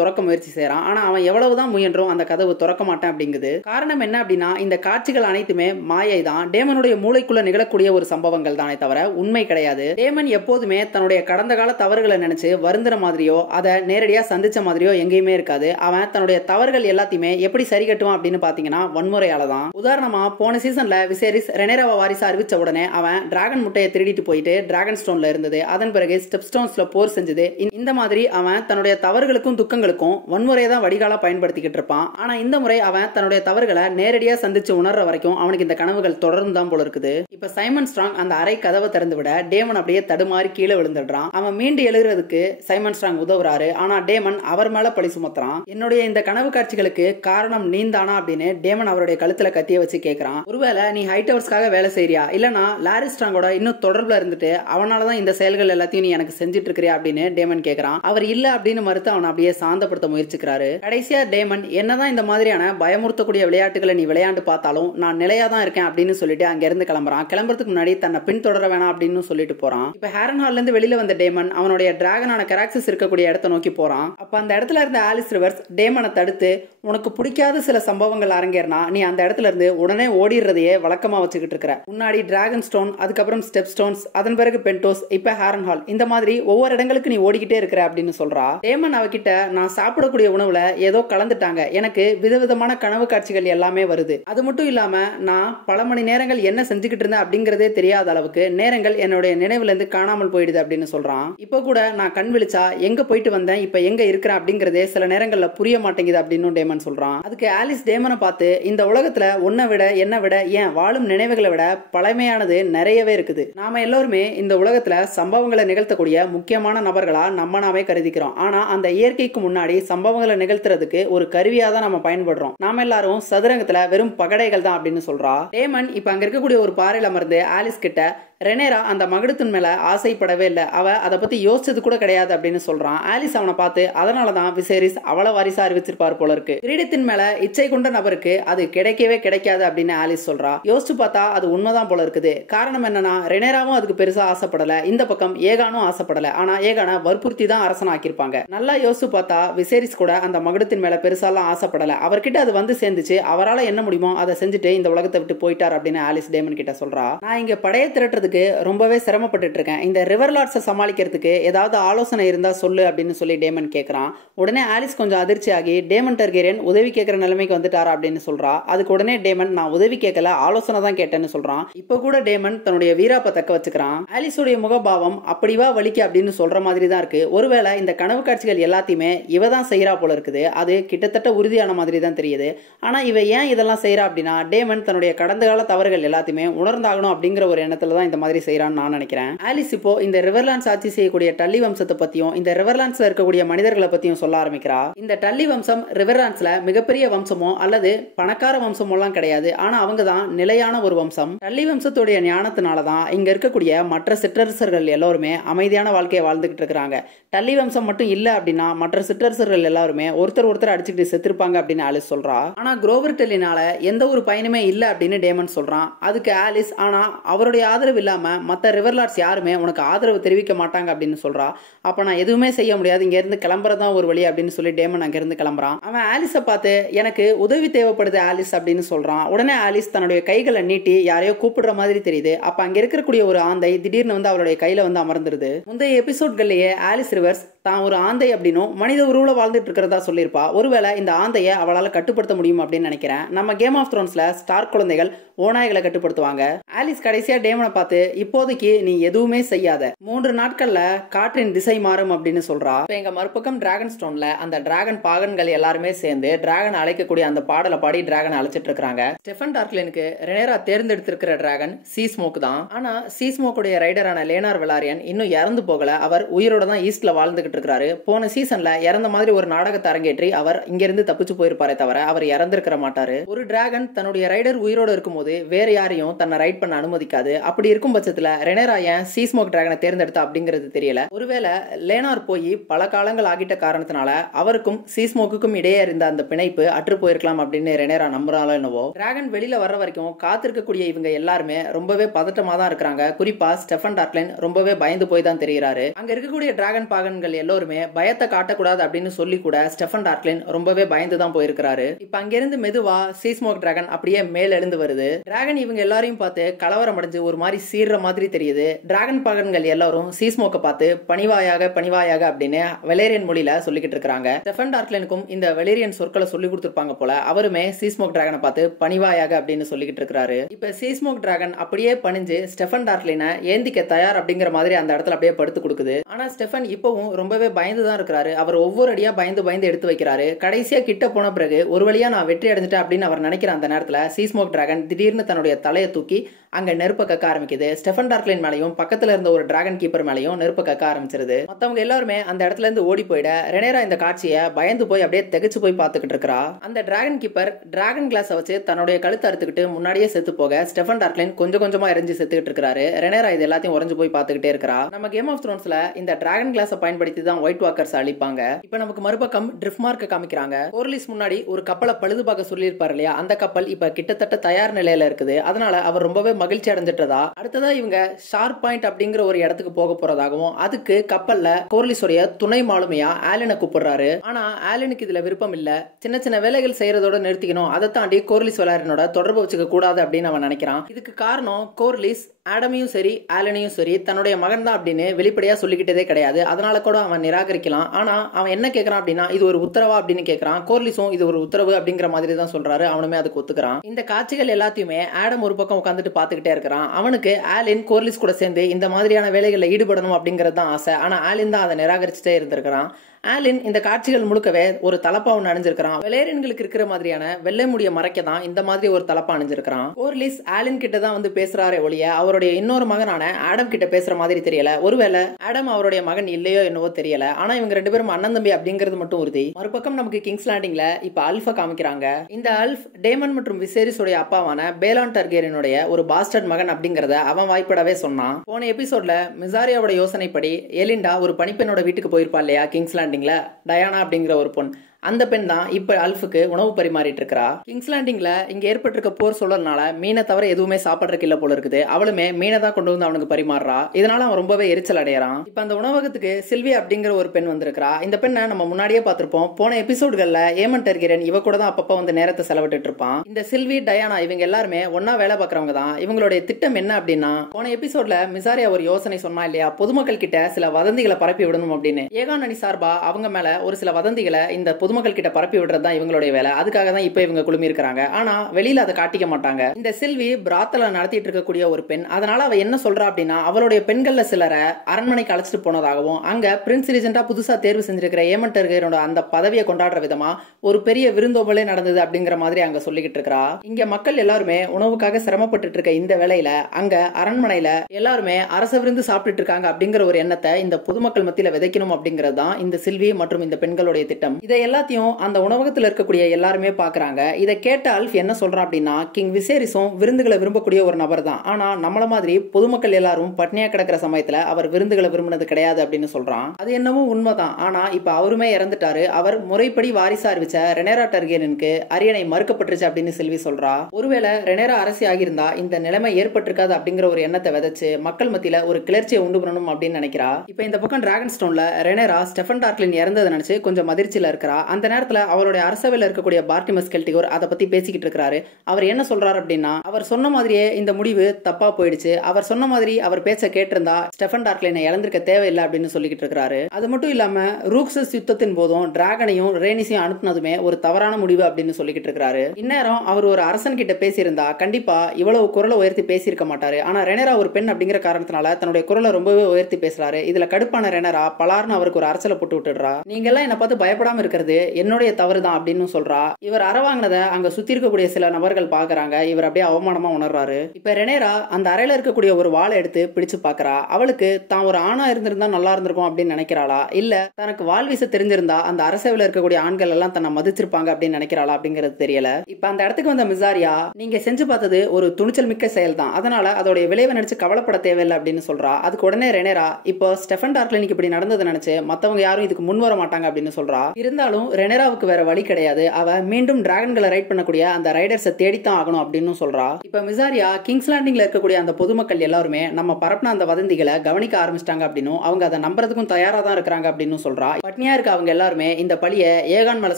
திறக்க முயற்சி செய்யறான். ஆனா அவன் எவ்வளவுதான் முயன்றும் அந்த கதவு திறக்க மாட்டான் அப்படிங்குது. காரணம் என்ன அப்படின்னா இந்த காட்சிகள் அனைத்துமே மாயை தான், டேமனுடைய மூளைக்குள்ள நிகழக்கூடிய ஒரு சம்பவங்கள் தானே தவிர உண்மை கிடையாது. டேமன் எப்போதுமே தன்னுடைய கடந்த கால தவறுகளை நினைச்சு வருந்துற மாதிரியோ அதை நேரடியா சந்திச்ச மாதிரியோ எங்கேயுமே இருக்காது. அவன் தன்னுடைய தவறுகள் எல்லாத்தையுமே எப்படி சரி கட்டுவான் அப்படின்னு பாத்தீங்கன்னா வன்முறையால தான். உதாரணமா போன சீசன்ல விசேரிஸ் ரெனேராவா வாரிசா அறிவிச்ச உடனே அவன் டிராகன் முட்டையை திருடிட்டு போயிட்டு டிராகன் ஸ்டோன்ல இருந்தது. அதன் பிறகு ஸ்டெப் ஸ்டோன்ஸ்ல போர் செஞ்சது. இந்த மாதிரி அவன் தன்னுடைய தவறுகளுக்கும் துக்கங்களுக்கும் வன்முறையை தான் வடிகாலா பயன்படுத்திக்கிட்டு இருப்பான். ஆனா இந்த முறை அவன் தன்னுடைய தவறுகளை நேரடியா சந்திச்சு உணர்ற வரைக்கும் அவனுக்கு இந்த கனவுகள் தொடர்ந்து தான் போல இருக்குது. இப்ப சைமன் ஸ்ட்ராங் அந்த அறை கதவை திறந்து விட டேமன் அப்படியே தடுமாறி கீழே விழுந்துடுறான். அவன் மீண்டு எழுகிறதுக்கு சைமன் ஸ்ட்ராங் உதவுறாரு. ஆனா டேமன் அவர் மேல பழி சுமத்துறான். என்னுடைய இந்த கனவு காட்சிகளுக்கு காரணம் நீந்தானா அப்படின்னு டேமன் அவருடைய கழுத்துல கத்திய வச்சு கேக்குறான். ஒருவேளை நீ ஹைடவர்ஸ்க்காக வேலை செய்யறியா இல்லனா லாரி ஸ்ட்ராங்கோட இன்னும் தொடர்புல இருந்துட்டு அவனாலதான் இந்த செயல்கள் எல்லாத்தையும் நீ எனக்கு செஞ்சுட்டு இருக்கிறியா அப்படின்னு டேமன் கேக்குறான். அவர் இல்ல அப்படின்னு மறுத்து அவன் அப்படியே சாந்தப்படுத்த முயற்சிக்கிறாரு. கடைசியா டேமன் என்னதான் இந்த மாதிரியான பயமுறுத்தக்கூடிய விளையாட்டுகளை நீ விளையாண்டு பார்த்தாலும் நான் நிலையா தான் இருக்கேன் அப்படின்னு சொல்லிட்டு அங்க இருந்து கிளம்புறான். கிளம்புறதுக்கு முன்னாடி தன்னை பின்தொடர வேணாம் அப்படின்னு சொல்லிட்டு போறான். இப்ப ஹேரன் ஹால்ல இருந்து வெளியில வந்த டேமன் அவனுடைய டிராகனான கராக்சிஸ் இருக்கக்கூடிய இடத்தை நோக்கி போறான். அப்ப அந்த இடத்துல இருந்த ஆலிஸ் ரிவர்ஸ் டேமனை தடுத்து உனக்கு பிடிக்காத சில சம்பவங்கள் அரங்கேறினா நீ அந்த இடத்துல இருந்து உடனே ஓடிடுறதையே வழக்கமா வச்சுக்கிட்டு இருக்கிற. முன்னாடி டிராகன் ஸ்டோன், அதுக்கப்புறம் ஸ்டெப் ஸ்டோன்ஸ், அதன் பிறகு பென்டோஸ், இப்ப ஹேரன் ஹால், இந்த மாதிரி ஒவ்வொரு இடங்களுக்கு நீ ஓடிக்கிட்டே இருக்கிற அப்படின்னு சொல்றா. டேமன் அவகிட்ட நான் சாப்பிடக்கூடிய உணவுல ஏதோ கலந்துட்டாங்க, எனக்கு விதவிதமான கனவு காட்சிகள் எல்லாமே வருது, அது மட்டும் இல்லாம நான் பல மணி நேரங்கள் என்ன செஞ்சுக்கிட்டு இருந்தேன் அப்படிங்கறதே தெரியாத அளவுக்கு நேரங்கள் என்னுடைய நினைவுல இருந்து காணாமல் போயிடுது அப்படின்னு சொல்றான். இப்ப கூட நான் கண் விழிச்சா எங்க போயிட்டு வந்தேன் இப்ப எங்க இருக்கிறேன் அப்படிங்கறதே சில நேரங்கள்ல புரிய மாட்டேங்குது அப்படின்னு டேமன் சொல்றான். அதுக்கு ஆலிஸ் டேமனை பார்த்து இந்த உலகத்துல உன்னை விட என்னை விட ஏன் வாழும் நினைவுகளை விட பழமையானது நிறையவே இருக்குது. நாம எல்லாருமே இந்த உலகத்துல சம்பவங்களை நிகழ்த்தக்கூடிய முக்கியமான நபர்களா நம்ம நாமே கருதிக்கிறோம். ஆனா அந்த இயற்கைக்கு முன்னாடி சம்பவங்களை நிகழ்த்துறதுக்கு ஒரு கருவியா தான் நம்ம பயன்படுறோம். நாம எல்லாரும் சதுரங்கத்துல வெறும் பகடைகள் தான் அப்படின்னு சொல்றா. டேமன் இப்ப அங்க இருக்கக்கூடிய ஒரு பாறையில அமர்ந்து ஆலிஸ் கிட்ட ரெனேரா அந்த மகுடத்தின் மேல ஆசைப்படவே இல்லை, அவ அதை பத்தி யோசிச்சது கூட கிடையாது அப்படின்னு சொல்றான். ஆலிஸ் அவனை பார்த்து அதனாலதான் விசேரிஸ் அவளை வாரிசா அறிவிச்சிருப்பார் போல இருக்கு, கிரீடத்தின் மேல இச்சை கொண்ட நபருக்கு அது கிடைக்கவே கிடைக்காது அப்படின்னு ஆலிஸ் சொல்றா. யோசிச்சு பார்த்தா அது உண்மைதான் போல இருக்குது. காரணம் என்னன்னா ரெனேராவும் அதுக்கு பெருசா ஆசைப்படல, இந்த பக்கம் ஏகானும் ஆசைப்படல. ஆனா ஏகான வற்புறுத்தி தான் அரசன் ஆக்கியிருப்பாங்க. நல்லா யோசிச்சு பார்த்தா விசேரிஸ் கூட அந்த மகுடத்தின் மேல பெருசாலாம் ஆசைப்படல, அவர்கிட்ட அது வந்து சேர்ந்துச்சு, அவரால் என்ன முடியுமோ அதை செஞ்சுட்டு இந்த உலகத்தை விட்டு போயிட்டார் அப்படின்னு ஆலிஸ் டேமன் கிட்ட சொல்றா. நான் இங்க படையை திரட்டுறதுக்கு ரொம்பவே சிரமப்பட்டு இருக்கேன், இந்த ரிவர் லார்ட்ஸை சமாளிக்கிறதுக்கு ஏதாவது ஆலோசனை இருந்தா சொல்லு அப்படின்னு சொல்லி டேமன் கேட்கறான். உடனே ஆலிஸ் கொஞ்சம் அதிர்ச்சி ஆகி டேமன் டர்கேரியன் உதவி கேட்கிற நிலைமைக்கு வந்துட்டாரா அப்படின்னு சொல்றா. அதுக்கு உடனே டேமன் நான் உதவி கேட்கல, ஆலோசனை தான் கேட்டேன்னு சொல்றான். இப்ப கூட டேமன் தன்னுடைய வீராப்ப தக்க வச்சுக்கிறான். ஆலிஸுடைய முகபாவம் அப்படிவா வலிக்க அப்படின்னு சொல்ற மாதிரி தான் இருக்கு. ஒருவேளை இந்த கனவு காட்சிகள் எல்லாத்தையுமே இவ தான் செய்யறா போல இருக்குது, அது கிட்டத்தட்ட உறுதியான மாதிரி தான் தெரியுது. ஆனா இவ ஏன் இதெல்லாம் செய்யறா அப்படின்னா டேமன் தன்னுடைய கடந்த கால தவறுகள் எல்லாத்தையுமே உணர்ந்தாகணும் அப்படிங்கிற ஒரு எண்ணத்துல தான் இந்த மாதிரி செய்யறான்னு நான் நினைக்கிறேன். ஆலிஸ் இப்போ இந்த ரிவர்லாண்ட்ஸ் ஆட்சி செய்யக்கூடிய டல்லி வம்சத்தை பத்தியும் இந்த ரிவர்லாண்ட்ஸ்ல இருக்கக்கூடிய மனிதர்களை பத்தியும் சொல்ல ஆரம்பிக்கிறா. இந்த டல்லி வம்சம் ரிவர்லாண்ட்ஸ்ல மிகப்பெரிய வம்சமோ அல்லது பணக்கார வம்சமோ எல்லாம் கிடையாது, ஆனா அவங்க தான் நிலையான ஒரு வம்சம். டல்லி வம்சத்துடைய ஞானத்தினாலதான் இங்க இருக்கக்கூடிய மற்ற சிற்றரசர்கள் எல்லாருமே அமைதியான வாழ்க்கையை வாழ்ந்துகிட்டு இருக்காங்க. டல்லி வம்சம் மட்டும் இல்ல அப்படின்னா மற்ற சிற்றரசர்கள் எல்லாருமே ஒருத்தர் அடிச்சுக்கிட்டு செத்துருப்பாங்க அப்படின்னு ஆலிஸ் சொல்றா. ஆனா குரோவர் டெல்லினால எந்த ஒரு பயனுமே இல்ல அப்படின்னு டேமன் சொல்றான். அதுக்கு ஆலிஸ் ஆனா அவருடைய ஆதரவு இல்லாம மத்த ரிவர்லார்ட்ஸ் யாருமே உனக்கு ஆதரவு தெரிவிக்க மாட்டாங்க அப்படின்னு சொல்றா. அப்ப நான் எதுவுமே செய்ய முடியாது, இங்க இருந்து கிளம்புறதான் ஒரு வழி அப்படின்னு சொல்லி டேமன் அங்க இருந்து கிளம்புறான். அவன் ஆலிஸை பார்த்து எனக்கு உதவி தேவைப்படுது ஆலிஸ் அப்படின்னு சொல்றான். உடனே ஆலிஸ் தன்னுடைய கைகளை நீட்டி யாரையோ கூப்பிடுற மாதிரி தெரியுது. அப்ப அங்க இருக்கக்கூடிய ஒரு ஆந்தை திடீர்னு வந்து அவருடைய கையில வந்து அமர்ந்துருது. முந்தைய எபிசோட்கள்லயே ஆலிஸ் ரிவர்ஸ் தான் ஒரு ஆந்தை அப்படின்னும் மனித உருவுல வாழ்ந்துட்டு இருக்கிறதா சொல்லியிருப்பா. ஒருவேளை இந்த ஆந்தைய அவளால கட்டுப்படுத்த முடியும் அப்படின்னு நினைக்கிறேன். நம்ம கேம் ஆஃப் த்ரோன்ஸ்ல ஸ்டார் குழந்தைகள் ஓநாய்களை கட்டுப்படுத்துவாங்க. ஆலிஸ் கடைசியா டேமனை பார்த்து இப்போதைக்கு நீ எதுவுமே செய்யாத, 3 நாட்கள்ல காற்றின் திசை மாறும் அப்படின்னு சொல்றா. எங்க மறுபக்கம் டிராகன் ஸ்டோன்ல அந்த டிராகன் பாகன்கள் எல்லாருமே சேர்ந்து டிராகன் அழைக்கக்கூடிய அந்த பாடலை பாடி டிராகன் அழைச்சிட்டு இருக்காங்க. ஸ்டெஃபன் டார்க்லினுக்கு ரெனேரா தேர்ந்தெடுத்திருக்கிற டிராகன் சீ ஸ்மோக் தான். ஆனா சீ ஸ்மோக்குடைய ரைடரான லேனார் வெலாரியன் இன்னும் இறந்து போகல, அவர் உயிரோட தான் ஈஸ்ட்ல வாழ்ந்துகிட்டு பார்த்துக்கிட்டு இருக்காரு. போன சீசன்ல இறந்த மாதிரி ஒரு நாடகத்தை அரங்கேற்றி அவர் இங்கிருந்து தப்பிச்சு போயிருப்பாரே தவிர அவர் இறந்திருக்க மாட்டாரு. ஒரு டிராகன் தன்னுடைய ரைடர் உயிரோட இருக்கும்போது வேற யாரையும் தன்னை ரைட் பண்ண அனுமதிக்காது. அப்படி இருக்கும் பட்சத்துல ரெனேரா ஏன் சீஸ்மோக் டிராகனை தேர்ந்தெடுத்தா அப்படிங்கிறது தெரியல. ஒருவேளை லேனார் போய் பல காலங்கள் ஆகிட்ட காரணத்தினால அவருக்கும் சீஸ்மோக்குக்கும் இடையே இருந்த அந்த பிணைப்பு அற்று போயிருக்கலாம் அப்படின்னு ரெனேரா நம்புறாளோ என்னவோ. டிராகன் வெளியில வர்ற வரைக்கும் காத்திருக்கக்கூடிய இவங்க எல்லாருமே ரொம்பவே பதட்டமா தான் இருக்காங்க. குறிப்பா ஸ்டெஃபன் டார்க்லைன் ரொம்பவே பயந்து போய் தான் தெரிகிறாரு. அங்க இருக்கக்கூடிய டிராகன் பாகன்கள் எல்லாருமே பயத்தை காட்டக்கூடாது அப்படின்னு சொல்லி கூட ஸ்டெஃபன் டார்க்லைன் ரொம்பவே பயந்து தான் போயிருக்காரு. இப்ப அங்கிருந்து மெதுவா சீஸ்மோக் டிராகன் அப்படியே மேல எழுந்து வருது. டிராகன் இவங்க எல்லாரையும் பார்த்து கலவரம் அடைஞ்சு ஒரு மாதிரி சீர்ற மாதிரி தெரியுது. டிராகன் பாகன்கள் எல்லாரும் சீஸ்மோக்க பார்த்து பணிவாயாக பணிவாயாக அப்படின்னு வெலேரியன் மொழியில சொல்லிக்கிட்டு இருக்காங்க. ஸ்டெஃபன் டார்க்லைனுக்கும் இந்த வெலேரியன் சொற்களை சொல்லி கொடுத்திருப்பாங்க போல. அவருமே சீஸ்மோக் டிராகனை பார்த்து பணிவாயாக அப்படின்னு சொல்லிக்கிட்டு இருக்காரு. இப்ப சீஸ்மோக் டிராகன் அப்படியே பணிஞ்சு ஸ்டெஃபன் டார்க்லைனை ஏந்திக்க தயார் அப்படிங்கிற மாதிரி அந்த இடத்துல அப்படியே படுத்து கொடுக்குது. ஆனா ஸ்டெஃபன் இப்பவும் ரொம்பவே பயந்து தான் இருக்கிறாரு. அவர் ஒவ்வொரு அடியா பயந்து பயந்து எடுத்து வைக்கிறாரு. கடைசியா கிட்ட போன பிறகு ஒரு வழியா நான் வெற்றி அடைஞ்சிட்டேன் அப்படின்னு அவர் நினைக்கிற அந்த நேரத்துல சீஸ்மோக் டிராகன் திடீர்னு தன்னுடைய தலையை தூக்கி அங்க நெருப்ப கக்க ஆரம்பிக்குது. ஸ்டெஃபன் டார்க்லைன் மேலையும் பக்கத்துல இருந்த ஒரு டிராகன் கீப்பர் மேலையும் நெருப்ப கக்க ஆரம்பிச்சிருது. மத்தவங்க எல்லாருமே அந்த இடத்துல இருந்து ஓடி போயிட ரெனேரா இந்த காட்சியை பயந்து போய் அப்படியே திகைச்சு போய் பார்த்துக்கிட்டு இருக்கா. அந்த டிராகன் கீப்பர் டிராகன் கிளாஸை வச்சு தன்னுடைய கழுத்தை அறுத்துக்கிட்டு முன்னாடியே செத்து போக ஸ்டெஃபன் டார்க்லைன் கொஞ்சம் கொஞ்சமா எரிஞ்சு செத்துக்கிட்டு இருக்காரு. ரெனேரா இது எல்லாத்தையும் உறைஞ்சு போய் பார்த்துக்கிட்டே இருக்கா. நம்ம கேம் ஆஃப் த்ரோன்ஸ்ல இந்த டிராகன் கிளாஸை பயன்படுத்தி தான் ஒயிட் வாக்கர்ஸ் அழிப்பாங்க. இப்ப நமக்கு மறுபக்கம் ட்ரிஃப்ட்மார்க்க காமிக்கிறாங்க. கோர்லிஸ் முன்னாடி ஒரு கப்பலை பழுது பார்க்க சொல்லியிருப்பாரு இல்லையா, அந்த கப்பல் இப்ப கிட்டத்தட்ட தயார் நிலையில இருக்குது. அதனால அவர் ரொம்பவே மகிழ்ச்சி அடைஞ்சிட்டதா. அடுத்ததா இவங்க ஷார்ப் பாயிண்ட் அப்படிங்கிற ஒரு இடத்துக்கு போக போறதாகவும் அதுக்கு கப்பல்ல கோர்லிஸோடைய துணை மாலுமையா ஆலனை கூப்பிடுறாரு. ஆனா ஆலனுக்கு இதுல விருப்பம் இல்ல. சின்ன சின்ன வேலைகள் செய்யறதோட நிறுத்திக்கணும், அதை தாண்டி கோர்லிஸ் வெலாரியனோட தொடர்பு வச்சுக்க கூடாது அப்படின்னு அவன் நினைக்கிறான். இதுக்கு காரணம் கோர்லிஸ் ஆடமையும் சரி ஆலனையும் சரி தன்னுடைய மகன் தான் அப்படின்னு வெளிப்படையா சொல்லிக்கிட்டதே கிடையாது. அதனால கூட அவன் நிராகரிக்கலாம். ஆனா அவன் என்ன கேட்கறான் அப்படின்னா இது ஒரு உத்தரவா அப்படின்னு கேட்கறான். கோர்லிஸும் இது ஒரு உத்தரவு அப்படிங்கிற மாதிரி தான் சொல்றாரு. அவனுமே அதுக்கு ஒத்துக்கிறான். இந்த காட்சிகள் எல்லாத்தையுமே ஆடம் ஒரு பக்கம் உட்காந்துட்டு பாத்துக்கிட்டே இருக்கிறான். அவனுக்கு ஆலின் கோர்லிஸ் கூட சேர்ந்து இந்த மாதிரியான வேலைகளை ஈடுபடணும் அப்படிங்கிறது தான் ஆசை. ஆனா ஆலின் தான் அதை நிராகரிச்சுட்டே இருந்திருக்கிறான். ஆலின் இந்த காட்சிகள் முழுக்கவே ஒரு தலப்பா ஒன்று அணிஞ்சிருக்கான். வெலேரியன்களுக்கு இருக்கிற மாதிரியான வெள்ளை முடிய மறைக்க தான் இந்த மாதிரி ஒரு தலப்பா அணிஞ்சிருக்கான். கோர்லிஸ் ஆலின் கிட்ட தான் வந்து பேசுறாரே ஒழிய அவருடைய இன்னொரு மகனான ஆடம் கிட்ட பேசுற மாதிரி தெரியல. ஒருவேளை ஆடம் அவருடைய மகன் இல்லையோ என்னவோ தெரியல. ஆனா இவங்க ரெண்டு பேரும் அண்ணன் தம்பி அப்படிங்கிறது மட்டும் உறுதி. மறுபக்கம் நமக்கு கிங்ஸ் லேண்டிங்ல இப்ப அல்ஃபா காமிக்கிறாங்க. இந்த அல்ஃப் டேமன் மற்றும் விசேரிஸ் உடைய அப்பாவான பேலான் டார்கேரியனுடைய ஒரு பாஸ்டர்ட் மகன் அப்படிங்கறத அவன் வாய்ப்படவே சொன்னான். போன எபிசோட்ல மிசாரியாவோட யோசனைப்படி எலிண்டா ஒரு பணிப்பெண்ணோட வீட்டுக்கு போயிருப்பா இல்லையா கிங்ஸ் லேண்டிங்ல, டயானா அப்படிங்கிற ஒரு பொண். அந்த பெண் தான் இப்ப அல்ஃபுக்கு உணவு பரிமாறிட்டு இருக்கா. கிங்ஸ் லேண்டிங்ல இங்க ஏற்பட்டிருக்க போர் சொல்லறதுனால மீனை தவிர எதுவுமே சாப்பிட்றதுக்கு இல்ல போல இருக்குது. அவளுமே மீனை தான் கொண்டு வந்து அவனுக்கு பரிமாறுறா. இதனால அவன் ரொம்பவே எரிச்சல் அடையறான். இப்ப அந்த உணவகத்துக்கு சில்வியா அப்படிங்கிற ஒரு பெண் வந்திருக்கா. இந்த பெண்ணை நம்ம முன்னாடியே பார்த்திருப்போம். போன எபிசோடுகள்ல ஏமன் டர்கேரியன் இவ கூட தான் அப்பப்ப வந்து நேரத்தை செலவிட்டு இருப்பான். இந்த சில்வி டயானா இவங்க எல்லாருமே ஒன்னா வேலை பார்க்கறவங்க தான். இவங்களுடைய திட்டம் என்ன அப்படின்னா, போன எபிசோட்ல மிசாரியா ஒரு யோசனை சொன்னா இல்லையா, பொதுமக்கள் கிட்ட சில வதந்திகளை பரப்பி விடணும் அப்படின்னு. ஏகான் அணி சார்பா அவங்க மேல ஒரு சில வதந்திகளை இந்த பொதுமக்கள் கிட்ட பரப்பி விடுறது தான் இவங்களுடைய வேலை. அதுக்காக தான் இப்ப இவங்க குழுமி இருக்காங்க. ஆனா வெளியில அதை காட்டிக்க மாட்டாங்க. இந்த சில்வி பிராத்தல நடத்திட்டு இருக்கக்கூடிய ஒரு பெண். அதனால அவ என்ன சொல்றா அப்படின்னா, அவளுடைய பெண்கள்ல சிலரை அரண்மனைக்கு அழைச்சிட்டு போனதாகவும் அங்க பிரின்ஸ் ரீஜென்டா புதுசா தேர்வு செஞ்சிருக்கிற ஏமன் டர்கேரியனோட அந்த பதவியை கொண்டாடுற விதமா ஒரு பெரிய விருந்தோம்பலே நடந்தது அப்படிங்கிற மாதிரி அங்க சொல்லிக்கிட்டு இருக்கா. இங்க மக்கள் எல்லாருமே உணவுக்காக சிரமப்பட்டு இருக்க இந்த வேளையில அங்க அரண்மனையில எல்லாருமே அரச விருந்து சாப்பிட்டு இருக்காங்க அப்படிங்கிற ஒரு எண்ணத்தை இந்த பொதுமக்கள் மத்தியில விதைக்கணும் அப்படிங்கிறது தான் இந்த சில்வி மற்றும் இந்த பெண்களுடைய திட்டம். இதை எல்லாத்தையும் அந்த உணவகத்தில் இருக்கக்கூடிய எல்லாருமே பாக்குறாங்க. இதை கேட்ட அல்ஃப் என்ன சொல்றான் அப்படின்னா, கிங் விசேரிஸும் விருந்துகளை விரும்பக்கூடிய ஒரு நபர் தான். ஆனா நம்மள மாதிரி பொதுமக்கள் எல்லாரும் பட்னியா கிடக்கிற சமயத்துல அவர் விருந்துகளை விரும்பினது கிடையாது அப்படின்னு சொல்றான். அது என்னவோ உண்மைதான். ஆனா இப்ப அவருமே இறந்துட்டாரு. அவர் முறைப்படி வாரிசா அறிவிச்ச ரெனேரா டர்கேரியனுக்கு அரியணை மறுக்கப்பட்டுருச்சு அப்படின்னு செல்வி சொல்றா. ஒருவேளை ரெனேரா அரசி ஆகியிருந்தா இந்த நிலைமை ஏற்பட்டிருக்காது அப்படிங்கிற ஒரு எண்ணத்தை விதைச்சு மக்கள் மத்தியில ஒரு கிளர்ச்சியை உண்டு பண்ணணும் அப்படின்னு நினைக்கிறா. இப்ப இந்த பக்கம் டிராகன் ஸ்டோன்ல ரெனேரா ஸ்டெஃபன் டார்க்லைன் இறந்ததை நினைச்சு கொஞ்சம் மதிர்ச்சியில இருக்கிறா. அந்த நேரத்துல அவருடைய அரசவையில் இருக்கக்கூடிய பார்ட்டிமஸ் கெல்டிகோர் அதை பத்தி பேசிக்கிட்டு இருக்காரு. அவர் என்ன சொல்றாரு அப்படின்னா, அவர் சொன்ன மாதிரியே இந்த முடிவு தப்பா போயிடுச்சு. அவர் சொன்ன மாதிரி அவர் பேச்ச கேட்டிருந்தா ஸ்டெஃபன் டார்க்லைனை இழந்திருக்க தேவையில்லை அப்படின்னு சொல்லிக்கிட்டு இருக்காரு. அது மட்டும் இல்லாம ரூக்ஸஸ் யுத்தத்தின் போதும் டிராகனையும் ரேனிஸையும் அனுப்புனதுமே ஒரு தவறான முடிவு அப்படின்னு சொல்லிக்கிட்டு இருக்காரு. இந்நேரம் அவர் ஒரு அரசன் கிட்ட பேசியிருந்தா கண்டிப்பா இவ்வளவு குரலை உயர்த்தி பேசியிருக்க மாட்டாரு. ஆனா ரெனேரா ஒரு பெண் அப்படிங்கிற காரணத்தினால தன்னுடைய குரலை ரொம்பவே உயர்த்தி பேசுறாரு. இதுல கடுப்பான ரெனேரா பலார்னு அவருக்கு ஒரு அரசலை போட்டு விட்டுடுறா. நீங்க எல்லாம் என்ன பார்த்து பயப்படாம இருக்கிறது என்னுடைய தவறுதான் அப்படின்னு சொல்றா. இவர் அற வாங்கினதை அங்க சுத்தி இருக்கக்கூடிய சில நபர்கள் பாக்குறாங்க. இவர் அப்படியே அவமானமா உணர்றாரு. இப்ப ரெனேரா அந்த அறையில இருக்கக்கூடிய ஒரு வாளை எடுத்து பிடிச்சு பாக்குறா. அவளுக்கு தான் ஒரு ஆணா இருந்திருந்தா நல்லா இருந்திருக்கும் அப்படின்னு நினைக்கிறாளா, இல்ல தனக்கு வாள் வீச தெரிஞ்சிருந்தா அந்த அரசவையில் இருக்கக்கூடிய ஆண்கள் எல்லாம் தன்னை மதிச்சிருப்பாங்க அப்படின்னு நினைக்கிறாளா அப்படிங்கிறது தெரியல. இப்ப அந்த இடத்துக்கு வந்த மிசாரியா, நீங்க செஞ்சு பார்த்தது ஒரு துணிச்சல் மிக்க செயல் தான், அதனால அதோடைய விளைவை நினைச்சு கவலைப்பட தேவையில்லை அப்படின்னு சொல்றா. அதுக்கு உடனே ரெனேரா, இப்போ ஸ்டெஃபன் டார்க்லினுக்கு இப்படி நடந்தது நினைச்சு மத்தவங்க யாரும் இதுக்கு முன் வர மாட்டாங்க அப்படின்னு சொல்றா. இருந்தாலும் ரெனேராவுக்கு வேற வழி கிடையாது. அவ மீண்டும் டிராகன்களை ரைட் பண்ணக்கூடிய அந்த ரைடர்ஸை தேடித்தான் ஆகணும் அப்படின்னு சொல்றா. இப்ப மிசாரியா கிங்ஸ் லேண்டிங்ல இருக்கக்கூடிய அந்த பொதுமக்கள் எல்லாருமே நம்ம பரப்பின அந்த வதந்திகளை கவனிக்க ஆரம்பிச்சிட்டாங்க அப்படின்னும் அவங்க அதை நம்புறதுக்கும் தயாரா தான் இருக்கிறாங்க அப்படின்னு சொல்றா. பட்னியா இருக்க அவங்க எல்லாருமே இந்த பழிய ஏகான் மேல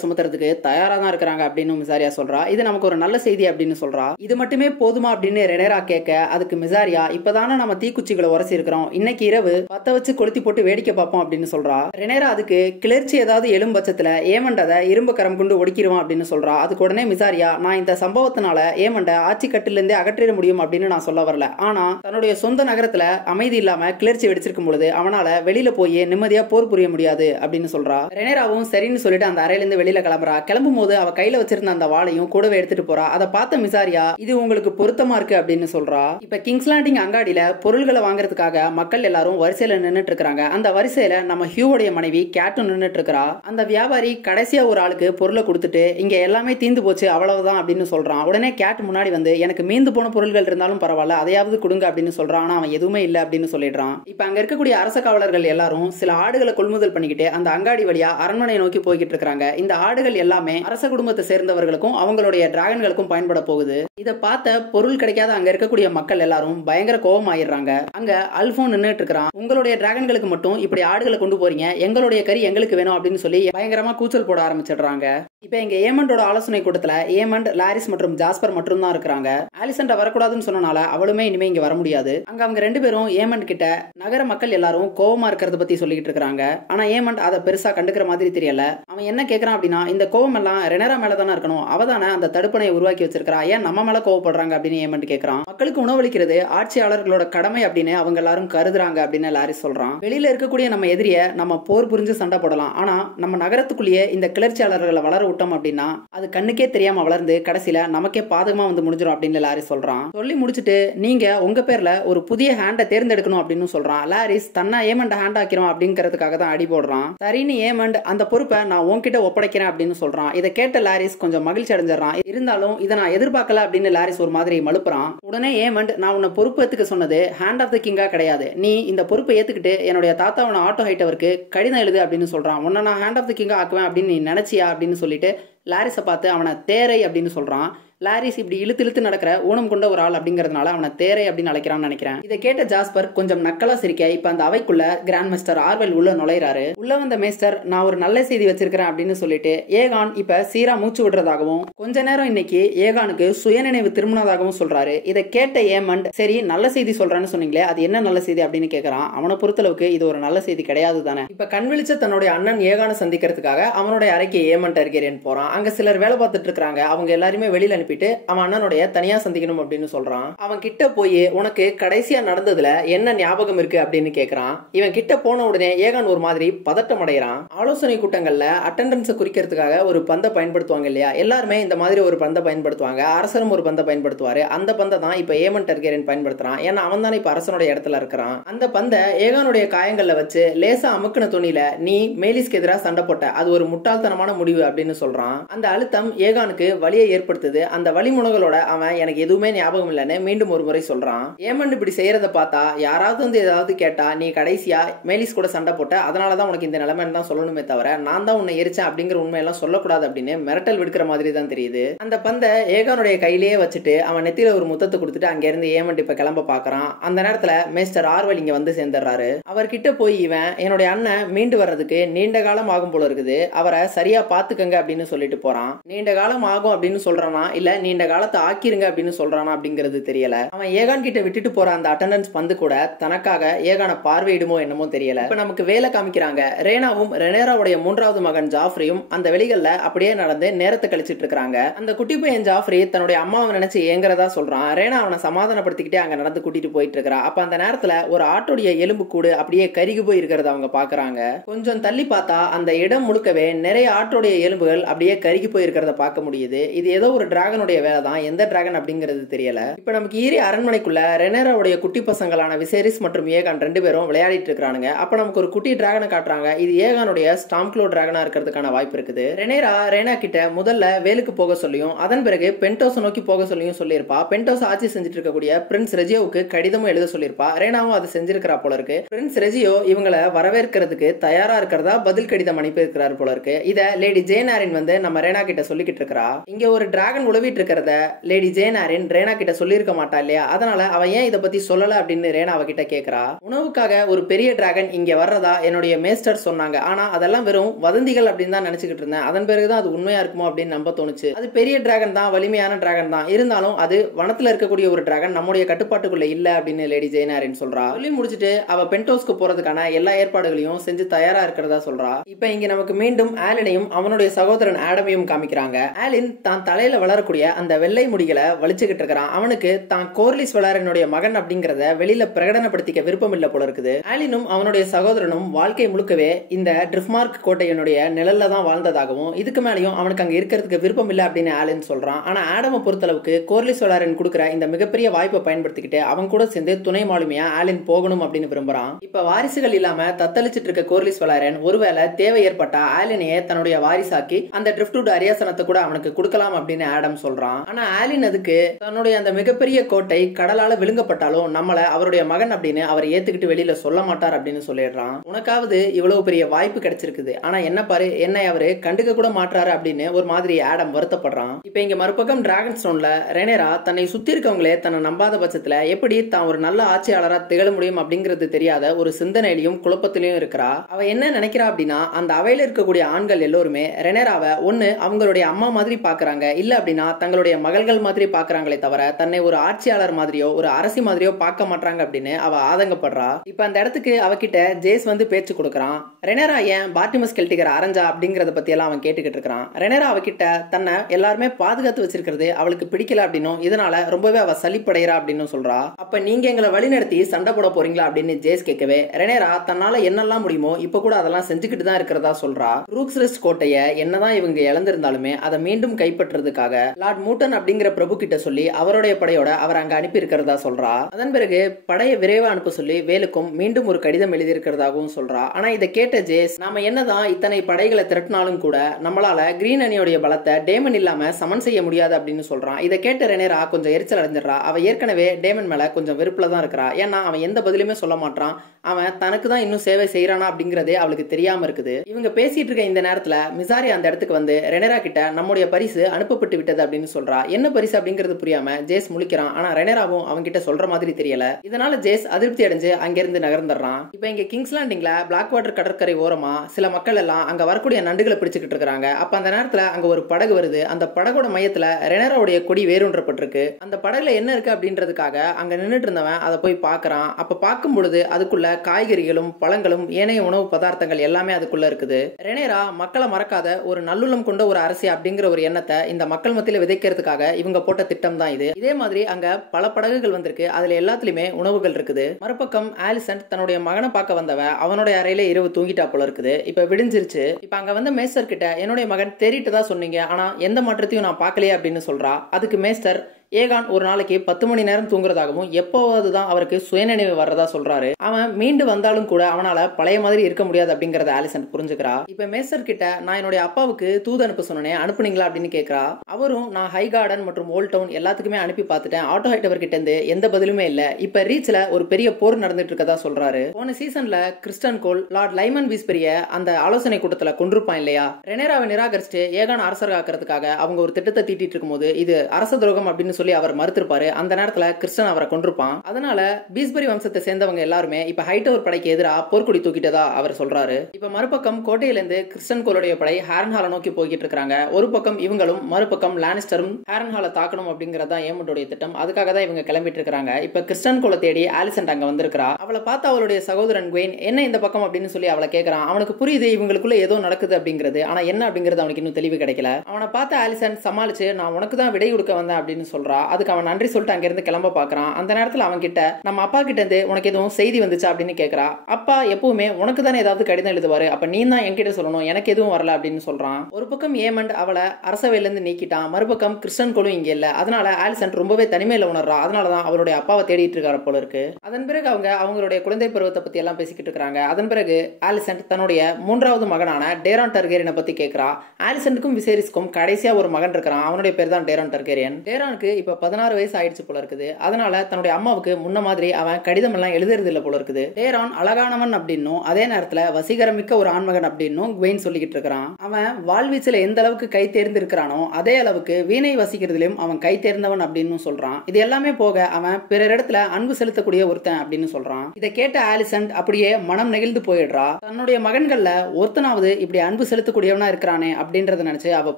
சுமத்துறதுக்கு தயாரா தான் இருக்கிறாங்க அப்படின்னு மிசாரியா சொல்றா. இது நமக்கு ஒரு நல்ல செய்தி அப்படின்னு சொல்றா. இது மட்டுமே போதுமா அப்படின்னு ரெனேரா கேட்க, அதுக்கு மிசாரியா, இப்பதானே நம்ம தீக்குச்சிகளை உரசி இருக்கிறோம், இன்னைக்கு இரவு பத்த வச்சு கொளுத்தி போட்டு வேடிக்கை பார்ப்போம் அப்படின்னு சொல்றா. ரெனேரா அதுக்கு கிளர்ச்சி ஏதாவது எழும் பட்சத்துல ஏமண்டதை இரும்பு கரம் கொண்டு ஒடுக்கிடுவான் அப்படின்னு சொல்றா. அதுக்கு உடனே மிசாரியா, நான் இந்த சம்பவத்தினால ஏமண்ட ஆட்சி கட்டில இருந்தே அகற்றிட முடியும் அப்படின்னு நான் சொல்ல வரல, ஆனா தன்னுடைய சொந்த நகரத்துல அமைதி இல்லாம கிளர்ச்சி வெடிச்சிருக்கும் பொழுது அவனால வெளியில போய் நிம்மதியா போர் புரிய முடியாது அப்படின்னு சொல்றா. ரெனேராவும் சரின்னு சொல்லிட்டு அந்த அறையில இருந்து வெளியில கிளம்புறா. கிளம்பும் போது அவ கையில வச்சிருந்த அந்த வாளையும் கூடவே எடுத்துட்டு போறா. அதை பார்த்த மிசாரியா, இது உங்களுக்கு பொருத்தமா இருக்கு அப்படின்னு சொல்றா. இப்ப கிங்ஸ் லேண்டிங் அங்காடியில பொருள்களை வாங்குறதுக்காக மக்கள் எல்லாரும் வரிசையில நின்னுட்டு இருக்காங்க. அந்த வரிசையில நம்ம ஹியூவோடைய மனைவி கேட்டும் நின்னுட்டு இருக்கா. அந்த வியாபாரி கடைசியா ஒரு ஆளுக்கு பொருளை கொடுத்துட்டு இங்க எல்லாமே தீந்து போச்சு அவ்வளவுதான் அப்படின்னு சொல்றான். உடனே கேட் முன்னாடி வந்து, எனக்கு மீந்து போன பொருள்கள் இருந்தாலும் பரவாயில்ல, அதையாவது கொடுங்க அப்படின்னு சொல்றான். ஆனா அவன் எதுவுமே இல்ல அப்படின்னு சொல்லிடுறான். இப்ப அங்க இருக்கக்கூடிய அரச காவலர்கள் எல்லாரும் சில ஆடுகளை கொள்முதல் பண்ணிக்கிட்டு அந்த அங்காடி வழியா அரண்மனை நோக்கி போய்கிட்டு இருக்காங்க. இந்த ஆடுகள் எல்லாமே அரச குடும்பத்தை சேர்ந்தவர்களுக்கும் அவங்களுடைய டிராகன்களுக்கும் பயன்பட போகுது. இதை பார்த்த பொருள் கிடைக்காத அங்க இருக்கக்கூடிய மக்கள் எல்லாரும் பயங்கர கோபம் ஆயிடுறாங்க. அங்க அல்போன் நின்னுட்டு இருக்கிறான். உங்களுடைய டிராகன்களுக்கு மட்டும் இப்படி ஆடுகளை கொண்டு போறீங்க, எங்களுடைய கறி எங்களுக்கு வேணும் அப்படின்னு சொல்லி பயங்கரமா கூச்சல் போட ஆரம்பிச்சிடுறாங்க. இப்ப எங்க ஏமண்டோட ஆலோசனை கூட்டத்துல ஏமண்ட், லாரிஸ் மற்றும் ஜாஸ்பர் மட்டும் தான் இருக்கிறாங்க. ஆலிசன்ட வரக்கூடாதுன்னு சொன்னனால அவளுமே இனிமே இங்க வர முடியாது. அங்க அவங்க ரெண்டு பேரும் ஏமண்ட் கிட்ட நகர மக்கள் எல்லாரும் கோவமா இருக்கிறத பத்தி சொல்லிட்டு இருக்காங்க. ஆனா ஏமண்ட் அதை பெருசா கண்டுக்கிற மாதிரி தெரியல. அவன் என்ன கேக்குறான் அப்படின்னா, இந்த கோவம் எல்லாம் ரெனேரா மேலதானே இருக்கணும், அவதானே அந்த தடுப்பணையை உருவாக்கி வச்சிருக்கா, ஏன் நம்ம மேல கோவப்படுறாங்க அப்படின்னு ஏமண்ட் கேக்குறான். மக்களுக்கு உணவளிக்கிறது ஆட்சியாளர்களோட கடமை அப்படின்னு அவங்க எல்லாரும் கருதுறாங்க அப்படின்னு லாரிஸ் சொல்றான். வெளியில இருக்கக்கூடிய நம்ம எதிரிய நம்ம போர் புரிஞ்சு சண்டை போடலாம், ஆனா நம்ம நகரத்துக்குள்ளேயே இந்த கிளர்ச்சியாளர்களை வளர விட்டோம் அப்படின்னா அது கண்ணுக்கே தெரியாம வளர்ந்து கடைசியில நமக்கே பாதகமா வந்து முடிஞ்சிடும் அப்படின்னு லாரிஸ் சொல்றான். சொல்லி முடிச்சுட்டு, நீங்க உங்க பேர்ல ஒரு புதிய ஹேண்டை தேர்ந்தெடுக்கணும் அப்படின்னு சொல்றான். லாரிஸ் தன்னா ஏமண்ட ஹேண்ட் ஆக்கிறோம் அப்படிங்கறதுக்காக தான் அடி போடுறான். சரின்னு ஏமண்ட், அந்த பொறுப்பை நான் உன்கிட்ட ஒப்படைக்கிறேன் அப்படின்னு சொல்றான். இதை கேட்ட லாரிஸ் கொஞ்சம் மகிழ்ச்சி அடைஞ்சிடறான். இருந்தாலும் இதை நான் எதிர்பார்க்கல அப்படின்னு லாரிஸ் ஒரு மாதிரி மழுப்புறான். உடனே ஏமண்ட், நான் உன்னை பொறுப்பு ஏத்துக்க சொன்னது ஹேண்ட் ஆஃப் த கிங்கா கிடையாது, நீ இந்த பொறுப்பை ஏத்துக்கிட்டு என்னுடைய தாத்தாவன ஆட்டோ ஹைட்டவருக்கு கடிதம் எழுது அப்படின்னு சொல்றான். உன்னை நான் ஹேண்ட் ஆஃப் த கிங்கா ஆக்குவேன் அப்படின்னு நீ நினைச்சியா அப்படின்னு சொல்லிட்டு லாரிஸை பார்த்து அவனை தேரை அப்படின்னு சொல்றான். லாரிஸ் இப்படி இழுத்து இழுத்து நடக்கிற ஊனம் கொண்ட ஒரு ஆள் அப்படிங்கறதுனால அவனை தேரை அப்படின்னு அழைக்கிறான்னு நினைக்கிறேன். இதை கேட்ட ஜாஸ்பர் கொஞ்சம் நக்கலா சிரிக்க, இப்ப அந்த அவைக்குள்ள கிராண்ட் மாஸ்டர் ஆர்வெல் உள்ள நுழைறாரு. உள்ள வந்த மேஸ்டர், நான் ஒரு நல்ல செய்தி வச்சிருக்கிறேன் அப்படின்னு சொல்லிட்டு ஏகான் இப்ப சீரா மூச்சு விடுறதாகவும் கொஞ்ச நேரம் இன்னைக்கு ஏகானுக்கு சுயநினைவு திரும்பினதாகவும் சொல்றாரு. இதை கேட்ட ஏமண்ட், சரி நல்ல செய்தி சொல்றான்னு சொன்னீங்களே, அது என்ன நல்ல செய்தி அப்படின்னு கேட்கறான். அவனை பொறுத்தளவுக்கு இது ஒரு நல்ல செய்தி கிடையாது தானே. இப்ப கண்விழிச்ச தன்னுடைய அண்ணன் ஏகானை சந்திக்கிறதுக்காக அவனுடைய அறைக்கு ஏமண்ட் அருகிறேன் போறான். அங்க சிலர் வேலை பார்த்துட்டு இருக்காங்க. அவங்க எல்லாருமே வெளியில அனுப்பிட்டு அவன் அண்ணனுடைய தனியா சந்திக்கணும் அப்படின்னு சொல்றான். அவன் கிட்ட போய், உனக்கு கடைசியா நடந்ததுல என்ன ஞாபகம் இருக்கு அப்படின்னு கேக்குறான். இவன் கிட்ட போன உடனே ஏகான் ஒரு மாதிரி பதட்டம் அடைகிறான். ஆலோசனை கூட்டங்கள்ல அட்டெண்டன்ஸை குறிக்கிறதுக்காக ஒரு பந்தை பயன்படுத்துவாங்க இல்லையா, எல்லாருமே இந்த மாதிரி ஒரு பந்தை பயன்படுத்துவாங்க. அரசரும் ஒரு பந்தை பயன்படுத்துவாரு. அந்த பந்தை தான் இப்ப ஏமண்ட் டர்கேரியன் பயன்படுத்துறான். ஏன்னா அவன் தானே இப்ப அரசனுடைய இடத்துல இருக்கிறான். அந்த பந்தை ஏகானுடைய காயங்கள்ல வச்சு லேசா அமுக்கின துணியில, நீ மேலிஸ்க்கு எதிராக சண்டை போட்ட, அது ஒரு முட்டாள்தனமான முடிவு அப்படின்னு சொல்றான். அந்த அழுத்தம் ஏகானுக்கு வலியை ஏற்படுத்துது. அந்த வழிமுனைகளோட அவன் எனக்கு எதுவுமே ஞாபகம் இல்லைன்னு மீண்டும் ஒரு முறை சொல்றான். ஏமண்ட் இப்படி செய்யறத பார்த்தா யாராவது வந்து ஏதாவது கேட்டா, நீ கடைசியா மேலிஸ் கூட சண்டை போட்ட, அதனாலதான் உனக்கு இந்த நிலைமைன்னு தான் சொல்லணுமே தவிர நான் தான் உன்னை எரிச்சேன் அப்படிங்கிற உண்மையெல்லாம் சொல்லக்கூடாது அப்படின்னு மிரட்டல் விடுக்கிற மாதிரி தான் தெரியுது. அந்த பந்தை ஏகானுடைய கையிலேயே வச்சுட்டு அவன் நெத்தியில ஒரு முத்தத்தை கொடுத்துட்டு அங்க இருந்து ஏமண்ட் இப்ப கிளம்ப பாக்குறான். அந்த நேரத்துல மேஸ்டர் ஆர்வெல் இங்க வந்து சேர்ந்துடுறாரு. அவர்கிட்ட போய், இவன் என்னுடைய அண்ணன் மீண்டு வர்றதுக்கு நீண்ட காலம் ஆகும் போல இருக்குது, அவரை சரியா பாத்துக்கங்க அப்படின்னு சொல்லிட்டு போறான். நீண்ட காலம் ஆகும் அப்படின்னு சொல்றானா இல்ல இல்ல நீண்ட காலத்தை ஆக்கிருங்க அப்படின்னு சொல்றானா அப்படிங்கிறது தெரியல. அவன் ஏகான் கிட்ட விட்டுட்டு போற அந்த அட்டெண்டன்ஸ் பந்து கூட தனக்காக ஏகான பார்வையிடுமோ என்னமோ தெரியல. இப்ப நமக்கு வேலை காமிக்கிறாங்க. ரேனாவும் ரெனேராவுடைய மூன்றாவது மகன் ஜாஃப்ரியும் அந்த வெளிகள்ல அப்படியே நடந்து நேரத்தை கழிச்சிட்டு இருக்காங்க. அந்த குட்டி பையன் ஜாஃப்ரி தன்னுடைய அம்மாவை நினைச்சு ஏங்குறதா சொல்றான். ரேனா அவனை சமாதானப்படுத்திக்கிட்டே அங்க நடந்து கூட்டிட்டு போயிட்டு இருக்கா. அப்ப அந்த நேரத்துல ஒரு ஆட்டோடைய எலும்பு கூடு அப்படியே கருகி போய் இருக்கிறத அவங்க பாக்குறாங்க. கொஞ்சம் தள்ளி பார்த்தா அந்த இடம் முழுக்கவே நிறைய ஆட்டோடைய எலும்புகள் அப்படியே கருகி போய் இருக்கிறத பார்க்க முடியுது. இது ஏதோ ஒரு டிராகனுடைய வேலை தான். எந்த டிராகன் அப்படிங்கிறது தெரியல. இப்ப நமக்கு ஈரி அரண்மனைக்குள்ள ரெனேராவுடைய குட்டி பசங்களான விசேரிஸ் மற்றும் ஏகான் ரெண்டு பேரும் விளையாடிட்டு இருக்கானுங்க. அப்ப நமக்கு ஒரு குட்டி டிராகனை காட்டுறாங்க. இது ஏகானுடைய ஸ்டாம்க்ளோ டிராகனா இருக்கிறதுக்கான வாய்ப்பு இருக்குது. ரெனேரா ரேனா கிட்ட முதல்ல வேலுக்கு போக சொல்லியும் அதன் பிறகு பென்டோஸ் நோக்கி போக சொல்லியும் சொல்லியிருப்பா. பென்டோஸ் ஆட்சி செஞ்சுட்டு இருக்கக்கூடிய பிரின்ஸ் ரெஜியோவுக்கு கடிதமும் எழுத சொல்லியிருப்பா. ரேனாவும் அதை செஞ்சிருக்கிறா போல இருக்கு. பிரின்ஸ் ரெஜியோ இவங்களை வரவேற்கிறதுக்கு தயாரா இருக்கிறதா பதில் கடிதம் அனுப்பி இருக்கிறார் போல இருக்கு. இத லேடி ஜேன் ஆரின் வந்து நம்ம ரேனா கிட்ட சொல்லிக்கிட்டு இருக்கா. இங்க ஒரு டிராகன் உழவிட்டு இருக்கிறத லேடி ஜேன் ஆரின் ரேனா கிட்ட சொல்லியிருக்க மாட்டா இல்லையா? அதனால அவ ஏன் இதை பத்தி சொல்லல அப்படின்னு ரேனா அவகிட்ட கேக்குறா. உணவுக்காக ஒரு பெரிய டிராகன் இங்க வர்றதா என்னுடைய மேஸ்டர் சொன்னாங்க. ஆனா அதெல்லாம் வெறும் வதந்திகள் அப்படின்னு தான் நினைச்சுக்கிட்டு இருந்தேன். அதன் பிறகுதான் அது உண்மையா இருக்குமோ அப்படின்னு நம்ப தோணுச்சு. அது பெரிய டிராகன் தான், வலிமையான டிராகன் தான். இருந்தாலும் அது வனத்துல இருக்கக்கூடிய ஒரு டிராகன் நம்முடைய கட்டுப்பாட்டுக்குள்ள இல்ல அப்படின்னு லேடி ஜெயினாரின் சொல்றா. சொல்லி முடிச்சுட்டு அவ பென்டோஸ்க்கு போறதுக்கான எல்லா ஏற்பாடுகளையும் செஞ்சு தயாரா இருக்கிறதா சொல்றா. இப்ப இங்க நமக்கு மீண்டும் ஆலினையும் அவனுடைய சகோதரன் ஆடமையும் காமிக்கிறாங்க. ஆலின் தான் தலையில வளரக்கூடிய அந்த வெள்ளை முடிகளை வலிச்சுக்கிட்டு இருக்கிறான். அவனுக்கு தான் கோர்லிஸ் வளாரனுடைய மகன் அப்படிங்கறத வெளியில பிரகடனப்படுத்திக்க விருப்பம் இல்ல போல இருக்குது. ஆலினும் அவனுடைய சகோதரனும் வாழ்க்கை முழுக்கவே இந்த ட்ரிஃப்மார்க் கோட்டையினுடைய நிழல்ல தான் வாழ்ந்ததாகவும் இதுக்கு மேலேயும் அவனுக்கு அங்க இருக்கிறதுக்கு விருப்பம் இல்ல அப்படின்னு ஆலின் சொல்றான். ஆனா ஆடமை பொறுத்தளவுக்கு கோர்லிஸ் வளாரன் கொடுக்குற இந்த மிகப்பெரிய வாய்ப்பை பயன்படுத்திக்கிட்டு அவன் கூட சேர்ந்து துணை மாலுமியா ஆலின் போகணும் அப்படின்னு விரும்புறான். இப்ப வாரிசுகள் இல்லாம தத்தளிச்சிட்டு இருக்க கோர்லிஸ் வளாரன் ஒருவேளை தேவை ஏற்பட்டா ஆலினையே தன்னுடைய வாரிசாக்கி அந்த ட்ரிஃப்ட்வுட் அரியாசனத்தை கூட அவனுக்கு கொடுக்கலாம் அப்படின்னு ஆடம் சொல்றான். ஆனா ஆலின் அதுக்கு தன்னுடைய அந்த மிகப்பெரிய கோட்டை கடலால விழுங்கப்பட்டாலும் நம்மள அவருடைய மகன் அப்படின்னு அவர் ஏத்துக்கிட்டு வெளியில சொல்ல மாட்டார் அப்படின்னு சொல்லிடுறான். உனக்காவது இவ்வளவு பெரிய வாய்ப்பு கிடைச்சிருக்குது, ஆனா என்ன பாரு என்னை அவரு கண்டுக்க கூட மாட்டாரு அப்படின்னு ஒரு மாதிரி ஆடம் வருத்தப்படுறான். இப்ப இங்க மறுபக்கம் டிராகன் ஸ்டோன்ல ரெனேரா தன்னை சுத்தி இருக்கவங்களே தன்னை நம்பாத பட்சத்துல எப்படி தான் ஒரு நல்ல ஆட்சியாளரா திகழ முடியும் அப்படிங்கிறது தெரியாத ஒரு சிந்தனையிலையும் குழப்பத்திலையும் இருக்கிறா. அவ என்ன நினைக்கிறா அப்படின்னா அந்த அவையில இருக்கக்கூடிய ஆண்கள் எல்லோருமே ரெனேராவை ஒண்ணு அவங்களுடைய அம்மா மாதிரி பாக்குறாங்க, இல்ல அப்படின்னா தங்களுடைய மகள்கள் மாதிரி பாக்குறாங்களே தவிர தன்னை ஒரு ஆட்சியாளர் மாதிரியோ ஒரு அரசி மாதிரியோ பார்க்க மாட்டாங்க அப்படின்னு அவ ஆதங்கப்படுறா. இப்ப அந்த இடத்துக்கு அவகிட்ட ஜேஸ் வந்து பேச்சு கொடுக்கறான். ரெனேரா ஏன் பார்ட்டிமஸ் கெல்டிகர் அரஞ்சா அப்படிங்கறத பத்தி எல்லாம் அவன் கேட்டுக்கிட்டு இருக்கான். ரெனேரா அவகிட்ட தன்னை எல்லாருமே பாதுகாத்து வச்சிருக்கிறது அவளுக்கு பிடிக்கல அப்படின்னும் இதனால ரொம்பவே அவ சலிப்படைறா அப்படின்னு சொல்றா. அப்ப நீங்க எங்களை வழிநடத்தி சண்டை போட போறீங்களா அப்படின்னு ஜேஸ் கேட்கவே ரெனேரா தன்னால என்னெல்லாம் முடியுமோ இப்ப கூட அதெல்லாம் செஞ்சுக்கிட்டு தான் இருக்கிறதா சொல்றா. ரூக்ஸ்ரெஸ்ட் கோட்டைய என்னதான் இவங்க இழந்திருந்தாலுமே அதை மீண்டும் கைப்பற்றுறதுக்காக லார்ட் மூட்டன் அப்படிங்கிற பிரபு கிட்ட சொல்லி அவருடைய படையோட அவர் அங்க அனுப்பி இருக்கிறதா சொல்றா. அதன் பிறகு படையை விரைவா அனுப்ப சொல்லி வேலுக்கும் மீண்டும் ஒரு கடிதம் எழுதி இருக்கிறதாகவும் சொல்றா. ஆனா இதை கேட்ட ஜேஸ் நாம என்னதான் இத்தனை படைகளை திரட்டினாலும் கூட நம்மளால கிரீன் அணியோடைய பலத்தை டேமன் இல்லாம சமன் செய்ய முடியாது அப்படின்னு சொல்றான். இதை கேட்ட ரெனேரா கொஞ்சம் எரிச்சல் அடைஞ்சிடறா. அவ ஏற்கனவே டேமன் மேல கொஞ்சம் வெறுப்புல தான் இருக்கிறா. ஏன்னா அவன் எந்த பதிலுமே சொல்ல மாட்டான். அவன் தனக்கு தான் இன்னும் சேவை செய்யறானா அப்படிங்கறதே அவளுக்கு தெரியாம இருக்குது. இவங்க பேசிட்டு இருக்க இந்த நேரத்துல மிசாரி அந்த இடத்துக்கு வந்து ரெனேரா கிட்ட நம்முடைய பரிசு அனுப்பப்பட்டு விட்டது அப்படின்னு சொல்றா. என்ன பரிசு அப்படிங்கிறது புரியாம ஜேஸ் முழிக்கிறான். ஆனா ரெனேராவும் அவங்க கிட்ட சொல்ற மாதிரி தெரியல. இதனால ஜேஸ் அதிருப்தி அடைஞ்சு அங்கிருந்து நகர்ந்துடுறான். இப்ப இங்க கிங்ஸ் லேண்டிங்ல பிளாக் வாட்டர் கடற்கரை ஓரமா சில மக்கள் எல்லாம் அங்க வரக்கூடிய நண்டுகளை பிடிச்சுக்கிட்டு இருக்காங்க. அப்ப அந்த நேரத்துல அங்க ஒரு படகு வருது. அந்த படகோட மையத்துல ரெனேராவுடைய கொடி வேரூன்றப்பட்டிருக்கு. அந்த படகுல என்ன இருக்கு அப்படின்றதுக்காக அங்க நின்றுட்டு இருந்தவன் அதை போய் பாக்குறான். அப்ப பார்க்கும் பொழுது அதுக்குள்ள காய்கறிகளும் பழங்களும் ஏனைய உணவு பதார்த்தங்கள் எல்லாமே அதுக்குள்ள இருக்குது. ரெனேரா மக்களை மறக்காத ஒரு நல்லுள்ளம் கொண்ட ஒரு அரசி அப்படிங்கிற ஒரு எண்ணத்தை இந்த மக்கள் மத்தியில விதைக்கிறதுக்காக இவங்க போட்ட திட்டம் தான் இது. இதே மாதிரி அங்க பல படகுகள் வந்திருக்கு. அதுல எல்லாத்துலயுமே உணவுகள் இருக்குது. மறுபக்கம் ஆலிசன் தன்னுடைய மகனை பார்க்க வந்தவ அவனுடைய அறையில இரவு தூங்கிட்டா போல இருக்குது. இப்ப விடிஞ்சிருச்சு. இப்ப அங்க வந்த மேஸ்டர் கிட்ட என்னுடைய மகன் தேறிட்டு தான் சொன்னீங்க, ஆனா எந்த மாற்றத்தையும் நான் பார்க்கலையே அப்படின்னு சொல்றா. அதுக்கு மேஸ்டர் ஏகான் ஒரு நாளைக்கு 10 மணி நேரம் தூங்குறதாகவும் எப்போவாதுதான் அவருக்கு சுயநினைவு வர்றதா சொல்றாரு. அவன் மீண்டு வந்தாலும் கூட அவனால பழைய மாதிரி இருக்க முடியாது அப்படிங்கறத ஆலிசன் புரிஞ்சுக்கிறா. இப்ப மேஸ்டர் கிட்ட நான் என்னுடைய அப்பாவுக்கு தூது அனுப்ப சொன்னேன், அனுப்புனீங்களா அப்படின்னு கேட்கிறா. அவரும் நான் ஹை கார்டன் மற்றும் ஓல்ட் டவுன் எல்லாத்துக்குமே அனுப்பி பார்த்துட்டேன், ஆட்டோ ஹைட்டவர் கிட்ட இருந்து எந்த பதிலுமே இல்ல. இப்ப ரீச்ல ஒரு பெரிய போர் நடந்துட்டு இருக்கதா சொல்றாரு. போன சீசன்ல கிறிஸ்டன் கோல் லார்ட் லைமன் வீஸ்பெரிய அந்த ஆலோசனை கூட்டத்துல கொண்டிருப்பான் இல்லையா? ரெனேராவை நிராகரிச்சுட்டு ஏகான் அரசர் ஆக்கிறதுக்காக அவங்க ஒரு திட்டத்தை தீட்டிட்டு இருக்கும் போது இது அரச துரோகம் அப்படின்னு சொல்லி அவர் மறுத்திருப்பாரு. அந்த நேரத்துல கிறிஸ்டன் அவரை கொண்டிருப்பான். அதனால பீஸ்பரி வம்சத்தை சேர்ந்தவங்க எல்லாருமே இப்ப ஹைட்டவர் படைக்கு எதிராக போர்க்குடி தூக்கிட்டதா அவர் சொல்றாரு. இப்ப மறுபக்கம் கோட்டையிலிருந்து கிறிஸ்டன் கோலுடைய படை ஹாரன்ஹாலை நோக்கி போய்கிட்டு இருக்காங்க. ஒரு பக்கம் இவங்களும் மறுபக்கம் லானிஸ்டரும் ஹாரன்ஹாலை தாக்கணும் அப்படிங்கறதா ஏமண்டோடைய திட்டம். அதுக்காக தான் இவங்க கிளம்பிட்டு இருக்காங்க. இப்ப கிறிஸ்டன் கோலை தேடி ஆலிசன்ட் அங்க வந்திருக்கா. அவளை பார்த்து அவளுடைய சகோதரன் குவெயின் என்ன இந்த பக்கம் அப்படின்னு சொல்லி அவளை கேட்கறான். அவனுக்கு புரியுது இவங்களுக்குள்ள ஏதோ நடக்குது அப்படிங்கிறது. ஆனா என்ன அப்படிங்கிறது அவனுக்கு இன்னும் தெளிவு கிடைக்கல. அவனை பார்த்து ஆலிசன் சமாளிச்சு நான் உனக்கு தான் விடை கொடுக்க வந்தேன் அப்படின்னு சொல்றா. அதுக்கு அவன் நன்றி சொல்லிட்டு அங்க இருந்து கிளம்ப பாக்குறான். அந்த நேரத்துல அவன் கிட்ட நம்ம அப்பா கிட்ட இருந்து உனக்கு எதுவும் செய்தி வந்துச்சா அப்படின்னு கேட்கறா. அப்பா எப்பவுமே உனக்கு தானே ஏதாவது கடிதம் எழுதுவாரு, அப்ப நீ தான் என்கிட்ட சொல்லணும், எனக்கு எதுவும் வரல அப்படின்னு சொல்றான். ஒரு பக்கம் ஏமண்ட் அவளை அரசவையில இருந்து நீக்கிட்டான். மறுபக்கம் கிறிஸ்டன் கோலும் இங்க இல்ல. அதனால ஆலிசன் ரொம்பவே தனிமையில உணர்றா. அதனாலதான் அவருடைய அப்பாவை தேடிட்டு இருக்காரு போல இருக்கு. அதன் பிறகு அவங்களுடைய குழந்தை பருவத்தை பத்தி எல்லாம் பேசிக்கிட்டு இருக்காங்க. அதன் பிறகு ஆலிசன் தன்னுடைய மூன்றாவது மகனான டேரான் டர்கேரியனை பத்தி கேட்கிறா. ஆலிசனுக்கும் விசேரிஸ்க்கும் கடைசியா ஒரு மகன் இருக்கிறான். அவனுடைய பேர் தான் டேரான் டர்கேரியன். டேரானுக்கு இப்ப 16 வயசு ஆயிடுச்சு போல இருக்குது. அதனால தன்னுடைய அம்மாவுக்கு முன்ன மாதிரி அவன் கடிதம் எல்லாம் எழுதுறது இல்ல போல இருக்குது. டேரான் அழகானவன் அப்படின்னும் அதே நேரத்துல வசீகரமிக்க ஒரு ஆண்மகன் அப்படின்னும் குவெயின் சொல்லிக்கிட்டு இருக்கிறான். அவன் வாழ்வீச்சுல எந்த அளவுக்கு கை தேர்ந்து இருக்கிறானோ அதே அளவுக்கு வீணை வசிக்கிறதுலயும் அவன் கை தேர்ந்தவன் அப்படின்னு சொல்றான். இது எல்லாமே போக அவன் பிறரிடத்துல அன்பு செலுத்தக்கூடிய ஒருத்தன் அப்படின்னு சொல்றான். இதை கேட்ட ஆலிசன் அப்படியே மனம் நெகிழ்ந்து போயிடுறா. தன்னுடைய மகன்கள்ல ஒருத்தனாவது இப்படி அன்பு செலுத்தக்கூடியவனா இருக்கிறானே அப்படின்றத நினைச்சு அவ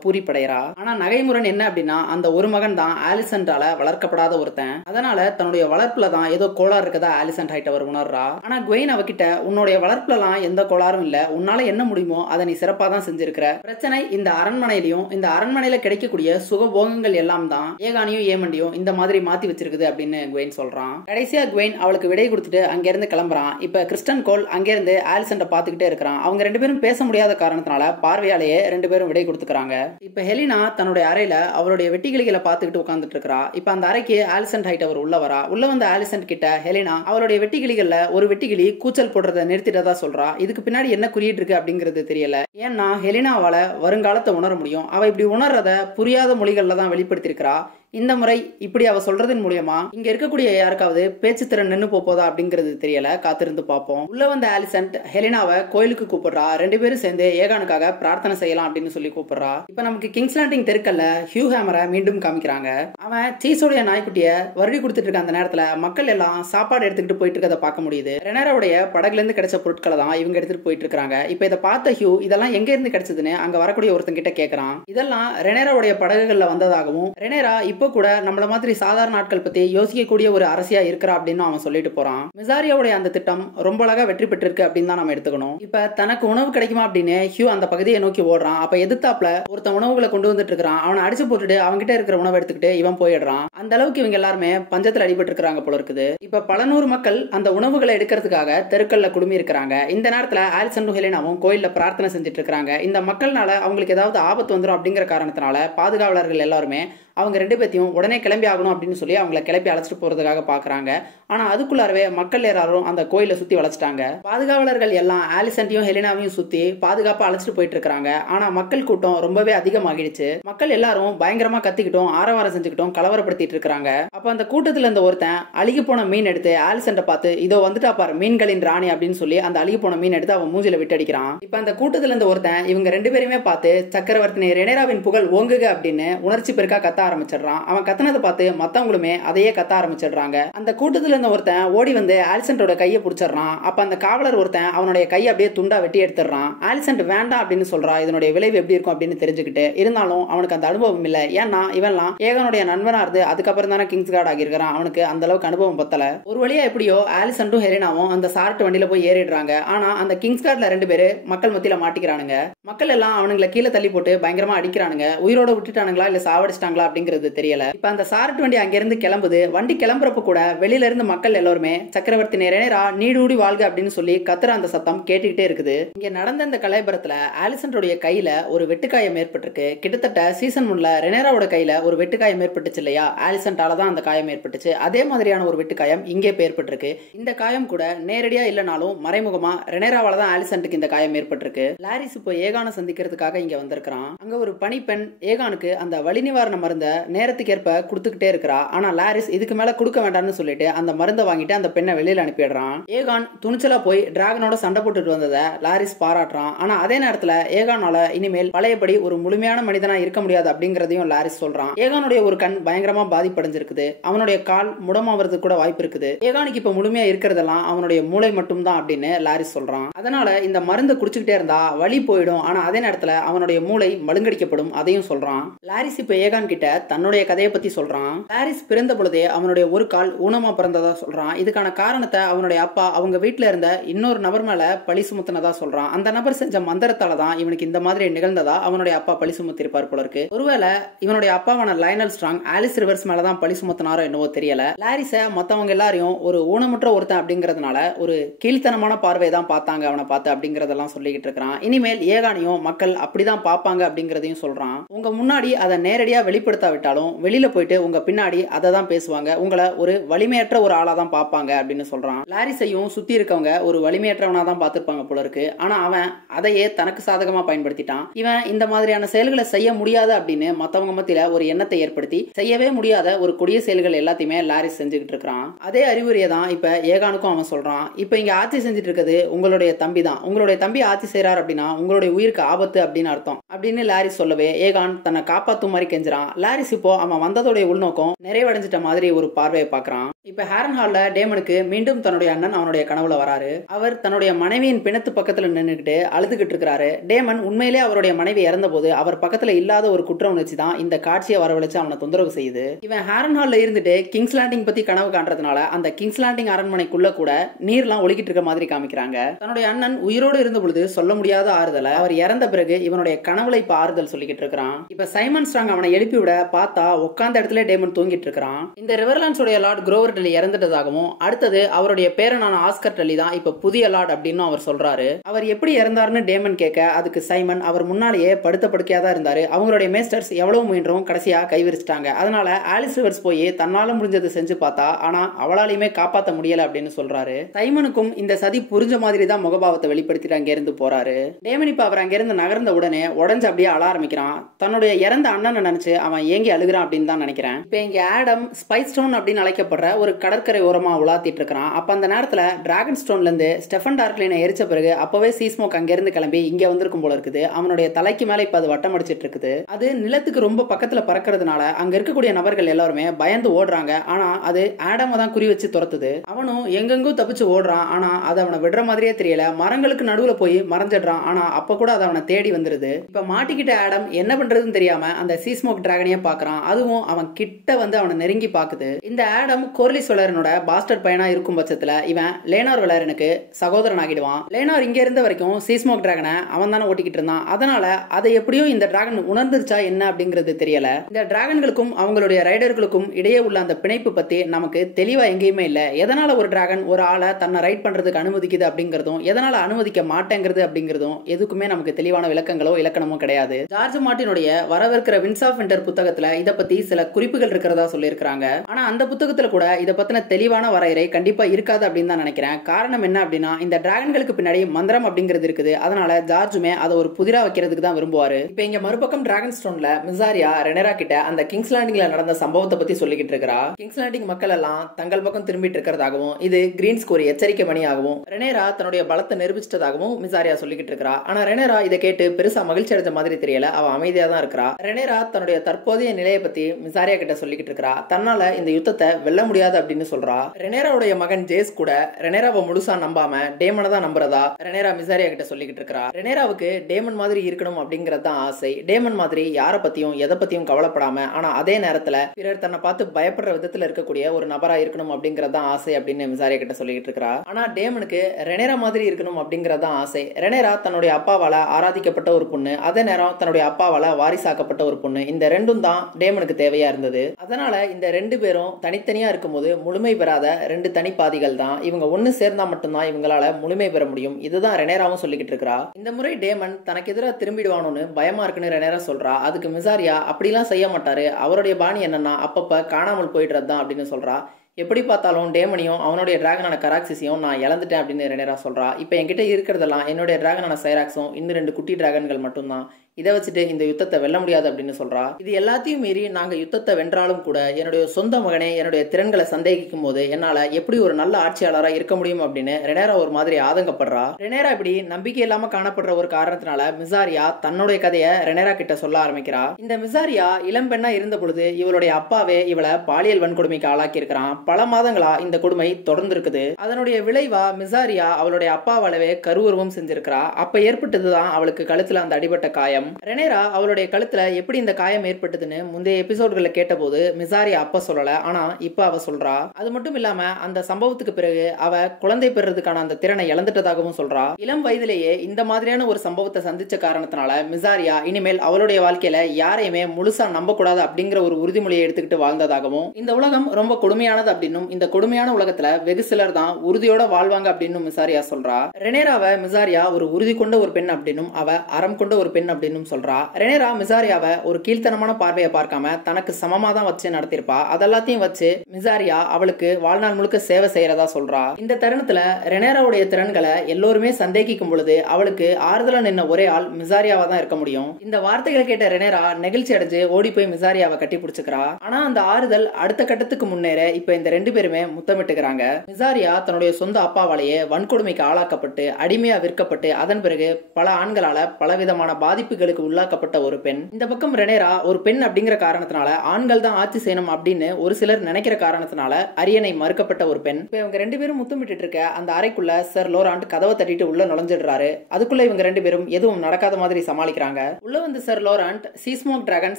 பூரிப்படைறா. ஆனா நகைமுரண் என்ன அப்படின்னா அந்த ஒரு மகன் தான் ஆலிசன்றால வளர்க்கப்படாத ஒருத்தன். அதனால தன்னுடைய வளர்ப்புல தான் ஏதோ கோளாறு இருக்கதா ஆலிசன் ஹைட்டவர் உணர்றா. ஆனா குவெயின் அவகிட்ட உன்னுடைய வளர்ப்புலாம் எந்த கோளாறும் இல்ல, உன்னால என்ன முடியுமோ அதை நீ சிறப்பா தான் செஞ்சிருக்கிற. பிரச்சனை இந்த அரண்மனையிலையும் இந்த அரண்மனையில கிடைக்கக்கூடிய சுகபோகங்கள் எல்லாம் தான் ஏகானியும் ஏமண்டியும் இந்த மாதிரி மாத்தி வச்சிருக்குது அப்படின்னு குவெயின் சொல்றான். கடைசியா குவெயின் அவளுக்கு விடை கொடுத்துட்டு அங்க இருந்து கிளம்புறான். இப்ப கிறிஸ்டன் கோல் அங்க இருந்து ஆலிசன்ட பாத்துக்கிட்டே இருக்கிறான். அவங்க ரெண்டு பேரும் பேச முடியாத காரணத்தினால பார்வையாலேயே ரெண்டு பேரும் விடை கொடுத்துக்கிறாங்க. இப்ப ஹெலினா தன்னுடைய அறையில அவருடைய வெட்டிக்கிளிகளை பாத்துக்கிட்டு உட்கார்ந்துட்டு இருக்கா. இப்ப அந்த அறைக்கு ஆலிசன் ஹைட்டவர் உள்ள வரா. உள்ள வந்த ஆலிசன் கிட்ட ஹெலினா அவளுடைய வெட்டிக்கிளிகள்ல ஒரு வெட்டிக்கிளி கூச்சல் போடுறத நிறுத்திட்டதா சொல்றா. இதுக்கு பின்னாடி என்ன குறியீடு இருக்கு அப்படிங்கிறது தெரியல. ஏன்னா ஹெலினாவால வருங்காலத்தை உணர முடியும். அவ இப்படி உணர்றத புரியாத மொழிகள்ல தான் வெளிப்படுத்தி இருக்கிறா. இந்த முறை இப்படி அவ சொல்றதன் மூலமா இங்க இருக்கக்கூடிய யாருக்காவது பேச்சு திறன் நின்னு போதா அப்படிங்கிறது தெரியல. காத்திருந்து பார்ப்போம். உள்ள வந்த ஆலிசன்ட் ஹெலினாவை கோயிலுக்கு கூப்பிடுறா. ரெண்டு பேரும் சேர்ந்து ஏகானுக்காக பிரார்த்தனை செய்யலாம் அப்படின்னு சொல்லி கூப்பிடுறா. இப்ப நமக்கு கிங்ஸ் லேண்டிங் தெருக்கல்ல ஹியூ ஹேமரை மீண்டும் காமிக்கிறாங்க. அவன் சீஸோடைய நாய்க்குட்டிய வருடி கொடுத்துட்டு இருக்க அந்த நேரத்துல மக்கள் எல்லாம் சாப்பாடு எடுத்துக்கிட்டு போயிட்டு இருக்கதை பார்க்க முடியுது. ரெனேராவுடைய படகுல இருந்து கிடைச்ச பொருட்களை தான் இவங்க எடுத்துட்டு போயிட்டு இருக்காங்க. இப்ப இதை பார்த்த ஹியூ இதெல்லாம் எங்க இருந்து கிடைச்சதுன்னு அங்க வரக்கூடிய ஒருத்தன் கிட்ட கேட்கறான். இதெல்லாம் ரெனேராவுடைய படகுகள்ல வந்ததாகவும் ரெனேரா இப்ப கூட நம்மள மாதிரி சாதாரண நாட்கள் பத்தி யோசிக்கக்கூடிய ஒரு அரசியா இருக்கிறா அப்படின்னு அவன் சொல்லிட்டு போறான். மிசாரியாவுடைய அந்த திட்டம் ரொம்ப அழகா வெற்றி பெற்றிருக்கு அப்படின்னு தான் நம்ம எடுத்துக்கணும். இப்ப தனக்கு உணவு கிடைக்குமா அப்படின்னு ஹியூ அந்த பகுதியை நோக்கி ஓடுறான். அப்ப எதிர்த்தாப்புல ஒருத்தன் உணவுகளை கொண்டு வந்துட்டு இருக்கான். அவனை அடிச்சு போட்டுட்டு அவன்கிட்ட இருக்கிற உணவை எடுத்துக்கிட்டு இவன் போயிடுறான். அந்த அளவுக்கு இவங்க எல்லாருமே பஞ்சத்துல அடிபட்டு இருக்காங்க போல இருக்குது. இப்ப பல நூறு மக்கள் அந்த உணவுகளை எடுக்கிறதுக்காக தெருக்கல்ல குடுமி இருக்கிறாங்க. இந்த நேரத்துல ஆலிசனும் ஹெலினாவும் கோயில்ல பிரார்த்தனை செஞ்சுட்டு இருக்காங்க. இந்த மக்கள்னால அவங்களுக்கு ஏதாவது ஆபத்து வந்துடும் அப்படிங்கிற காரணத்தினால பாதுகாவலர்கள் எல்லாருமே அவங்க ரெண்டு பேத்தையும் உடனே கிளம்பி ஆகணும் அப்படின்னு சொல்லி அவங்கள கிளப்பி அழைச்சிட்டு போறதுக்காக பாக்குறாங்க. ஆனா அதுக்குள்ளாரவே மக்கள் எல்லாரும் அந்த கோயிலை சுத்தி வளைச்சிட்டாங்க. பாதுகாவலர்கள் எல்லாம் ஆலிசன்டையும் ஹெலினாவையும் சுத்தி பாதுகாப்பா அழைச்சிட்டு போயிட்டு இருக்காங்க. ஆனா மக்கள் கூட்டம் ரொம்பவே அதிகமாகிடுச்சு. மக்கள் எல்லாரும் பயங்கரமா கத்திக்கிட்டும் ஆரவாரம் செஞ்சுக்கிட்டும் கலவரப்படுத்திட்டு இருக்காங்க. அப்ப அந்த கூட்டத்துல இருந்த ஒருத்தன் அழுகி போன மீன் எடுத்து ஆலிசன்ட பார்த்து இதோ வந்துட்டா பாரு மீன்களின் ராணி அப்படின்னு சொல்லி அந்த அழுகி போன மீன் எடுத்து அவன் மூஞ்சில விட்டு அடிக்கிறான். இப்ப அந்த கூட்டத்துல இருந்த ஒருத்தன் இவங்க ரெண்டு பேருமே பார்த்து சக்கரவர்த்தி ரெனேராவின் புகழ் ஓங்குக அப்படின்னு உணர்ச்சி பெருக்கா கத்த ஆரம்பிச்சிடுறான். அவன் கத்தனதை பார்த்து மத்தவங்களுமே அதையே கத்த ஆரம்பிச்சிடுறாங்க. அந்த கூட்டத்துல இருந்த ஒருத்தன் ஓடி வந்து ஆலிசன்டோட கையை பிடிச்சிடறான். அப்ப அந்த காவலர் ஒருத்தன் அவனுடைய கையை அப்படியே துண்டா வெட்டி எடுத்துடுறான். ஆலிசன்ட் வேண்டாம் அப்படின்னு சொல்றா. இதனுடைய விளைவு எப்படி இருக்கும் அப்படின்னு தெரிஞ்சுக்கிட்டு இருந்தாலும் அவனுக்கு அந்த அனுபவம் இல்ல. ஏன்னா இவன்லாம் ஏகனுடைய நண்பனா இருந்து அதுக்கப்புறம் தானே கிங்ஸ் கார்டு ஆகியிருக்கிறான். அவனுக்கு அந்த அளவுக்கு அனுபவம் பத்தல. ஒரு வழியா எப்படியோ ஆலிசன்ட்டும் ஹெலினாவும் அந்த சார்ட் வண்டியில போய் ஏறிடுறாங்க. ஆனா அந்த கிங்ஸ் கார்ட்ல ரெண்டு பேரு மக்கள் மத்தியில மாட்டிக்கிறானுங்க. மக்கள் எல்லாம் அவனுங்களை கீழே தள்ளி போட்டு பயங்கரமா அடிக்கிறானுங்க. உயிரோட விட்டுட்டானுங்களா இல்ல சாவடிச்சிட்டாங்களா அப்படிங்கிறது தெரியல. இப்ப அந்த சார்ட் வண்டி அங்கிருந்து கிளம்புது. வண்டி கிளம்புறப்ப கூட வெளியில இருந்து மக்கள் எல்லாருமே சக்கரவர்த்தி ரெனேரா நீடூடி வாழ்க அப்படின்னு சொல்லி கத்துற அந்த சத்தம் கேட்டுக்கிட்டே இருக்குது. இங்க நடந்த இந்த கலைபரத்துல ஆலிசன்டோடைய கையில ஒரு வெட்டுக்காயம் ஏற்பட்டிருக்கு. கிட்டத்தட்ட சீசன் 1ல ரெனேராவோட கையில ஒரு வெட்டுக்காயம் ஏற்பட்டுச்சு இல்லையா, ஆலிசன்டால தான் அந்த காயம் ஏற்பட்டுச்சு. அதே மாதிரியான ஒரு வெட்டுக்காயம் இங்கே ஏற்பட்டிருக்கு. இந்த காயம் கூட நேரடியா இல்லனாலும் மறைமுகமா ரெனேராவால தான் ஆலிசன்ட்டுக்கு இந்த காயம் ஏற்பட்டிருக்கு. லாரிஸ் இப்போ ஏகானை சந்திக்கிறதுக்காக இங்க வந்திருக்கான். அங்க ஒரு பணிப்பெண் ஏகானுக்கு அந்த வலி நிவாரண மருந்த நேரத்துக்கு நேரத்துக்கு ஏற்ப கொடுத்துக்கிட்டே இருக்கிறா. ஆனா லாரிஸ் இதுக்கு மேல கொடுக்க வேண்டாம்னு சொல்லிட்டு அந்த மருந்தை வாங்கிட்டு அந்த பெண்ணை வெளியில அனுப்பிடுறான். ஏகான் துணிச்சலா போய் டிராகனோட சண்டை போட்டுட்டு வந்ததை லாரிஸ் பாராட்டுறான். ஆனா அதே நேரத்துல ஏகானால இனிமேல் பழையபடி ஒரு முழுமையான மனிதனா இருக்க முடியாது அப்படிங்கறதையும் லாரிஸ் சொல்றான். ஏகானுடைய ஒரு கண் பயங்கரமா பாதிப்படைஞ்சிருக்குது. அவனுடைய கால் முடமாவதுக்கு கூட வாய்ப்பு இருக்குது. ஏகானுக்கு இப்ப முழுமையா இருக்கிறதெல்லாம் அவனுடைய மூளை மட்டும் தான் அப்படின்னு லாரிஸ் சொல்றான். அதனால இந்த மருந்து குடிச்சுக்கிட்டே இருந்தா வலி போயிடும். ஆனா அதே நேரத்துல அவனுடைய மூளை மழுங்கடிக்கப்படும், அதையும் சொல்றான். லாரிஸ் இப்ப ஏகான் கிட்ட தன்னுடைய கதையை பத்தி சொல்றான். லாரிஸ் பிறந்த பொழுதே அவனுடைய ஒரு கால் ஊனமா பிறந்ததா சொல்றான். இதுக்கான காரணத்தை அவனுடைய அப்பா அவங்க வீட்டுல இருந்த இன்னொரு நபர் மேல பழி சுமத்தினதா சொல்றான். அந்த நபர் செஞ்ச மந்திரத்தால தான் இவனுக்கு இந்த மாதிரி நிகழ்ந்ததா அவனுடைய அப்பா பழி சுமத்திருப்பார் போல இருக்கு. ஒருவேளை இவனுடைய அப்பாவான லயனல் ஸ்ட்ராங் ஆலிஸ் ரிவர்ஸ் மேலதான் பழி சுமத்தினாரோ என்னவோ தெரியல. லாரிஸ மத்தவங்க எல்லாரையும் ஒரு ஊனமுற்ற ஒருத்தன் அப்படிங்கறதுனால ஒரு கீழ்த்தனமான பார்வை தான் பார்த்தாங்க அவனை பார்த்து அப்படிங்கறதெல்லாம் சொல்லிக்கிட்டு இருக்கிறான். இனிமேல் ஏகானையும் மக்கள் அப்படிதான் பார்ப்பாங்க அப்படிங்கறதையும் சொல்றான். உங்க முன்னாடி அதை நேரடியா வெளிப்படுத்தாவிட்டாலும் வெளியில போயிட்டு உங்க பின்னாடி அதை தான் பேசுவாங்க. உங்களை ஒரு வலிமையற்ற ஒரு ஆளா தான் பார்ப்பாங்க அப்படின்னு சொல்றான். லாரிஸையும் சுத்தி இருக்கவங்க ஒரு வலிமையற்றவனா தான் பார்த்திருப்பாங்க போல இருக்கு. ஆனா அவன் அதையே தனக்கு சாதகமா பயன்படுத்திட்டான். இவன் இந்த மாதிரியான செயல்களை செய்ய முடியாது அப்படின்னு மத்தவங்க மத்தியில ஒரு எண்ணத்தை ஏற்படுத்தி செய்யவே முடியாத ஒரு கொடிய செயல்கள் எல்லாத்தையுமே லாரிஸ் செஞ்சுக்கிட்டு இருக்கான். அதே அறிவுரையை தான் இப்ப ஏகானுக்கும் அவன் சொல்றான். இப்ப இங்க ஆட்சி செஞ்சுட்டு இருக்கிறது உங்களுடைய தம்பி தான். உங்களுடைய தம்பி ஆட்சி செய்யறாரு அப்படின்னா உங்களுடைய உயிருக்கு ஆபத்து அப்படின்னு அர்த்தம் அப்படின்னு லாரிஸ் சொல்லவே ஏகான் தன்னை காப்பாத்தும் மாதிரி கெஞ்சுறான். லாரிஸ் இப்போ அவன் வந்ததோடைய உள்நோக்கம் நிறைவடைஞ்சிட்ட மாதிரி ஒரு பார்வையை பார்க்கறான். இப்ப ஹேரன் ஹால்ல டேமனுக்கு மீண்டும் தன்னுடைய அண்ணன் அவனுடைய கனவுல வராரு. அவர் தன்னுடைய மனைவியின் பிணத்து பக்கத்துல நின்னுக்கிட்டு அழுதுகிட்டு இருக்கிறாரு. டேமன் உண்மையிலே அவருடைய மனைவி இறந்த போது அவர் பக்கத்துல இல்லாத ஒரு குற்ற உணர்ச்சி தான் இந்த காட்சியை வரவழைச்சு அவனை தொந்தரவு செய்யுது. இவன் ஹேரன் ஹால்ல இருந்துட்டு கிங்ஸ் லேண்டிங் பத்தி கனவு காண்றதுனால அந்த கிங்ஸ் லேண்டிங் அரண்மனைக்குள்ள கூட நீர்லாம் ஒழுகிட்டு இருக்க மாதிரி காமிக்கிறாங்க. தன்னுடைய அண்ணன் உயிரோடு இருந்த பொழுது சொல்ல முடியாத ஆறுதலை அவர் இறந்த பிறகு இவனுடைய கனவுல இப்ப ஆறுதல் சொல்லிக்கிட்டு இருக்கிறான். இப்ப சைமன் ஸ்ட்ராங் அவனை எழுப்பி விட பார்த்தா உட்கார்ந்த இடத்துல டேமன் தூங்கிட்டு இருக்கிறான். இந்த ரிவர்லாண்ட்ஸோட லார்ட் குரோவர் டெல்லி இறந்துட்டதாகவும் அடுத்தது அவருடைய பேரனான ஆஸ்கர் டெல்லி தான் இப்ப புதிய லார்ட் அப்படின்னு அவர் சொல்றாரு. அவர் எப்படி இறந்தாருன்னு டேமன் கேட்க அதுக்கு சைமன் அவர் முன்னாலேயே படுத்த படுக்கையா தான் இருந்தாரு. அவங்களுடைய மேஸ்டர்ஸ் எவ்வளவு முயன்றும் கடைசியா கைவிரிச்சிட்டாங்க. அதனால ஆலிஸ் ரிவர்ஸ் போய் தன்னால முடிஞ்சது செஞ்சு பார்த்தா ஆனா அவளாலையுமே காப்பாற்ற முடியல அப்படின்னு சொல்றாரு. சைமனுக்கும் இந்த சதி புரிஞ்ச மாதிரி தான் முகபாவத்தை வெளிப்படுத்திட்டு அங்க இருந்து போறாரு. டேமன் இப்ப அவர் அங்கிருந்து நகர்ந்த உடனே உடஞ்சு அப்படியே அழ ஆரம்பிக்கிறான். தன்னுடைய இறந்த அண்ணனை நினைச்சு அவன் ஏங்கி அழுகிறான் அப்படின்னு தான் நினைக்கிறேன். இப்ப இங்க ஆடம் ஸ்பைஸ் ஸ்டோன் அப்படின்னு அழைக்கப்படுற ஒரு கடற்கரை ஓரமா உலாத்திட்டு இருக்கிறான். அப்ப அந்த நேரத்துல டிராகன் ஸ்டோன்ல இருந்து ஸ்டெஃபன் டார்க்லைனை எரிச்ச பிறகு அப்பவே சீஸ்மோக் அங்க இருந்து கிளம்பி இங்க வந்திருக்கும் போல இருக்குது. அவனுடைய தலைக்கு மேல இப்ப அது வட்டம் அடிச்சிட்டு இருக்குது. அது நிலத்துக்கு ரொம்ப பக்கத்துல பறக்கிறதுனால அங்க இருக்கக்கூடிய நபர்கள் எல்லாருமே பயந்து ஓடுறாங்க. ஆனா அது ஆடம தான் குறி வச்சு துரத்துது. அவனும் எங்கெங்கும் தப்பிச்சு ஓடுறான். ஆனா அது அவனை விடுற மாதிரியே தெரியல. மரங்களுக்கு நடுவுல போய் மறைஞ்சிடுறான். ஆனா அப்ப கூட அது அவனை தேடி வந்துருது. இப்ப மாட்டிக்கிட்ட ஆடம் என்ன பண்றதுன்னு தெரியாம அந்த சீஸ்மோக் டிராகனையே பாக்குறான். அதுவும் அவன் கிட்ட வந்து அவனை நெருங்கி பாக்குது. இந்த ஆடம் கோர்லிஸ் வெலரனோட பாஸ்டர்ட் பையனா இருக்கும் பட்சத்துல இவன் லேனார் வெலரனுக்கு சகோதரன் ஆகிடுவான். லேனார் இங்க இருந்த வரைக்கும் சீஸ்மோக் டிராகனை அவன் தானே ஓட்டிக்கிட்டு இருந்தான். அதனால அதை எப்படியோ இந்த டிராகன் உணர்ந்துருச்சா என்ன அப்படிங்கிறது தெரியல. இந்த டிராகன்களுக்கும் அவங்களுடைய ரைடர்களுக்கும் இடையே உள்ள அந்த பிணைப்பு பத்தி நமக்கு தெளிவா எங்கேயுமே இல்ல. எதனால ஒரு டிராகன் ஒரு ஆளை தன்னை ரைட் பண்றதுக்கு அனுமதிக்குது அப்படிங்கிறதும் எதனால அனுமதிக்க மாட்டேங்கிறது அப்படிங்கிறதும் எதுக்குமே நமக்கு தெளிவான விளக்கங்களோ இலக்கணமோ கிடையாது. ஜார்ஜ் மார்ட்டினுடைய வரவிருக்கிற வின்ஸ் ஆஃப் விண்டர் புத்தகத்துல இத பத்தி சில குறிப்புகள் இருக்கிறதா சொல்லியிருக்காங்க. ஆனா அந்த புத்தகத்துல கூட இத பத்தின தெளிவான வரையறை கண்டிப்பா இருக்காது அப்படின்னு தான் நினைக்கிறேன். காரணம் என்ன அப்படின்னா இந்த டிராகன்களுக்கு பின்னாடி மந்திரம் அப்படிங்கிறது இருக்குது. அதனால ஜார்ஜுமே அதை ஒரு புதிரா வைக்கிறதுக்கு தான் விரும்புவாரு. இப்ப இங்க மறுபக்கம் டிராகன் ஸ்டோன்ல மிசாரியா ரெனரா கிட்ட அந்த கிங்ஸ் லேண்டிங்ல நடந்த சம்பவத்தை பத்தி சொல்லிக்கிட்டு இருக்கிறா. கிங்ஸ் லேண்டிங் மக்கள் எல்லாம் தங்கள் பக்கம் திரும்பிட்டு இருக்கிறதாகவும் இது கிரீன்ஸ்க்கு ஒரு எச்சரிக்கை மணியாகவும் ரெனரா தன்னுடைய பலத்தை நிரூபிச்சிட்டதாகவும் மிசாரியா சொல்லிக்கிட்டு இருக்கிறா. ஆனா ரெனரா இதை கேட்டு பெருசா மகிழ்ச்சி அடைஞ்ச மாதிரி தெரியல. அவ அமைதியா தான் இருக்கிறா. ரெனரா தன்னுடைய தற்போதைய நிலையை பத்தி மிசாரியா கிட்ட சொல்லிக்கிட்டு இருக்கிறா. தன்னால இந்த யுத்தத்தை வெல்ல முடியாது அப்படின்னு சொல்றா. ரெனராவுடைய மகன் ஜேஸ் கூட ரெனராவை முழுசா நம்பாம டேமனை தான் நம்புறதா ரெனரா மிசாரியா கிட்ட சொல்லிக்கிட்டு இருக்கிறா. ரெனராவுக்கு டேமன் மாதிரி இருக்கணும் அப்படிங்கறது தான் ஆசை. டேமன் மாதிரி யார பத்தியும் எதை பத்தியும் கவலைப்படாம ஆனா அதே நேரத்துல பிறர் தன்னை பார்த்து பயப்படுற விதத்துல இருக்கக்கூடிய ஒரு நபரா இருக்கணும் அப்படிங்கறதா ஆசை அப்படின்னு மிசாரியா கிட்ட சொல்லிக்கிட்டு இருக்கிறா. ஆனா டேமனுக்கு ரெனரா மாதிரி இருக்கணும் அப்படிங்கறதா ஆசை. ரெனரா தன்னுடைய அப்பாவால ஆராதிக்கப்பட்ட ஒரு பொண்ணு, அதே நேரம் தன்னுடைய அப்பாவால வாரிசாக்கப்பட்ட ஒரு பொண்ணு. இந்த ரெண்டும் தான் டேமனுக்கு தேவையா இருந்தது. அதனால இந்த ரெண்டு பேரும் தனித்தனியா இருக்கும்போது முழுமை பெறாத ரெண்டு தனிப்பாதிகள் தான். இவங்க ஒண்ணு சேர்ந்தா மட்டும்தான் இவங்களால முழுமை பெற முடியும். இதுதான் ரெனராவும் சொல்லிக்கிட்டு இருக்கா. இந்த முறை டேமன் தனக்கு எதிராக திரும்பிடுவானு பயமா இருக்குன்னு ரெனரா சொல்றா. அதுக்கு மிசாரியா அப்படிலாம் செய்ய மாட்டாரு. அவருடைய பாணி என்னன்னா அப்பப்ப காணாமல் போயிடுறது தான் அப்படின்னு சொல்றா. எப்படி பார்த்தாலும் டேமனையும் அவனுடைய டிராகனான கராக்சிஸையும் நான் இழந்துட்டேன் அப்படின்னு ரெனரா சொல்றா. இப்போ என்கிட்ட இருக்கிறதெல்லாம் என்னுடைய டிராகனான சைராக்ஸும் இன்னும் 2 குட்டி டிராகன்கள் மட்டும்தான். இதை வச்சுட்டு இந்த யுத்தத்தை வெல்ல முடியாது அப்படின்னு சொல்றா. இது எல்லாத்தையும் மீறி நாங்க யுத்தத்தை வென்றாலும் கூட என்னுடைய சொந்த மகனே என்னுடைய திறன்களை சந்தேகிக்கும் போது என்னால எப்படி ஒரு நல்ல ஆட்சியாளரா இருக்க முடியும் அப்படின்னு ரெனேரா ஒரு மாதிரி ஆதங்கப்படுறா. ரெனேரா இப்படி நம்பிக்கை இல்லாம காணப்படுற ஒரு காரணத்தினால மிசாரியா தன்னுடைய கதையை ரெனேரா கிட்ட சொல்ல ஆரம்பிக்கிறா. இந்த மிசாரியா இளம் பெண்ணா இருந்த பொழுது இவளுடைய அப்பாவே இவளை பாலியல் வன்கொடுமைக்கு ஆளாக்கி இருக்கிறான். பல மாதங்களா இந்த கொடுமை தொடர்ந்து இருக்குது. அதனுடைய விளைவா மிசாரியா அவளுடைய அப்பாவாலவே கருவுருவம் செஞ்சிருக்கிறா. அப்ப ஏற்பட்டதுதான் அவளுக்கு கழுத்துல அந்த அடிபட்ட காயம். ரெனேரா அவளுடைய கழுத்துல எப்படி இந்த காயம் ஏற்பட்டதுன்னு முந்தைய எபிசோட்கள்ல கேட்டபோது மிசாரியா அப்ப சொல்லல, ஆனா இப்ப அவ சொல்றா. அது மட்டும் இல்லாம அந்த சம்பவத்துக்கு பிறகு அவ குழந்தை பெறுறதுக்கான அந்த திறனை இழந்துட்டதாகவும் சொல்றா. இளம் வயதிலேயே இந்த மாதிரியான ஒரு சம்பவத்தை சந்திச்ச காரணத்தினால மிசாரியா இனிமேல் அவளுடைய வாழ்க்கையில யாரையுமே முழுசா நம்ப கூடாது அப்படிங்கிற ஒரு உறுதிமொழியை எடுத்துக்கிட்டு வாழ்ந்ததாகவும், இந்த உலகம் ரொம்ப கொடுமையானது அப்படின்னும் இந்த கொடுமையான உலகத்துல வெகு சிலர் தான் உறுதியோட வாழ்வாங்க அப்படின்னு மிசாரியா சொல்றா. ரெனேராவை மிசாரியா ஒரு உறுதி கொண்ட ஒரு பெண் அப்படின்னும் அவ அறம் கொண்ட ஒரு பெண் அப்படின்னு சொல்றா. ரெனேரா மிசாரியாவை ஒரு கீழ்த்தனமான பார்வையை பார்க்காம தனக்கு சமமா தான் வச்சு நடத்திருப்பா. அதெல்லாத்தையும் வச்சு மிசாரியா அவளுக்கு வாழ்நாள் முழுக்க சேவை செய்யறதா சொல்றா. இந்த தருணத்துல ரெனேராவுடைய திறன்களை எல்லோருமே சந்தேகிக்கும் பொழுது அவளுக்கு ஆறுதலா நின்ன ஒரே ஆள் மிசாரியாவா தான் இருக்க முடியும். இந்த வார்த்தைகளை கேட்ட ரெனேரா நெகிழ்ச்சி அடைஞ்சு ஓடி போய் மிசாரியாவை கட்டி பிடிச்சுக்கிறா. ஆனா அந்த ஆறுதல் அடுத்த கட்டத்துக்கு முன்னேற இப்ப இந்த ரெண்டு பேருமே முத்தமிட்டுக்கிறாங்க. மிசாரியா தன்னுடைய சொந்த அப்பாவாலேயே வன்கொடுமைக்கு ஆளாக்கப்பட்டு அடிமையா விற்கப்பட்டு அதன் பிறகு பல ஆண்களால பலவிதமான பாதிப்புகளுக்கு உள்ளாக்கப்பட்ட ஒரு பெண். இந்த பக்கம் ரெனேரா ஒரு பெண் அப்படிங்கிற காரணத்தினால ஆண்கள் தான் ஆட்சி செய்யணும் அப்படின்னு ஒரு சிலர் நினைக்கிற காரணத்தினால அரியணை மறுக்கப்பட்ட ஒரு பெண். இப்ப இவங்க ரெண்டு பேரும் முத்தமிட்டு இருக்க அந்த அறைக்குள்ள சர் லோராண்ட் கதவை தட்டிட்டு உள்ள நுழைஞ்சிடுறாரு. அதுக்குள்ள இவங்க ரெண்டு பேரும் எதுவும் நடக்காத மாதிரி சமாளிக்கிறாங்க. உள்ள வந்து சர் லோராண்ட் சீஸ்மோக் டிராகன்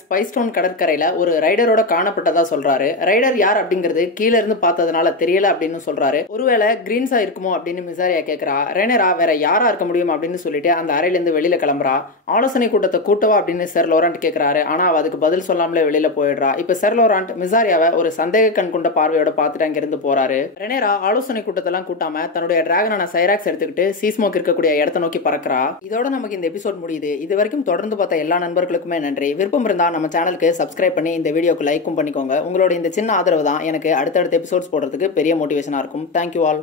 ஸ்பைஸ்டோன் கடற்கரையில ஒரு ரைடரோட காணப்பட்டதா சொல்றாரு. ரைடர் யார் அப்படிங்கிறது கீழ இருந்து பார்த்ததுனால தெரியல அப்படின்னு சொல்றாரு. ஒருவேளை கிரீன்ஸா இருக்குமோ அப்படின்னு மிசாரியா கேட்கிறா. ரெனேரா வேற யாரா இருக்க முடியும் அப்படின்னு சொல்லிட்டு அந்த அறையில இருந்து வெளியில கிளம்புறா. ஆலோசனை கூட்டத்தை கூட்டவா அப்படின்னு சர் லோராண்ட் கேட்கிறாரு. ஆனா அதுக்கு பதில் சொல்லாமலே வெளியில போயிடுறா. இப்ப சர் லோராண்ட் மிசாரியாவை ஒரு சந்தேக கண் கொண்ட பார்வையோட பார்த்துட்டு அங்க இருந்து போறாரு. ரெனேரா ஆலோசனை கூட்டத்தெல்லாம் கூட்டாம தன்னுடைய டிராகனான சைராக்ஸ் எடுத்துக்கிட்டு சீஸ்மோக் இருக்கக்கூடிய இடத்தை நோக்கி பறக்கிறா. இதோட நமக்கு இந்த எபிசோட் முடியுது. இது வரைக்கும் தொடர்ந்து பார்த்த எல்லா நண்பர்களுக்குமே நன்றி. விருப்பம் இருந்தா நம்ம சேனலுக்கு சப்ஸ்கிரைப் பண்ணி இந்த வீடியோக்கு லைக்கும் பண்ணிக்கோங்க. உங்களோட இந்த சின்ன ஆதரவு தான் எனக்கு அடுத்தடுத்த எபிசோட்ஸ் போடுறதுக்கு பெரிய மோட்டிவேஷனா இருக்கும். Thank you all.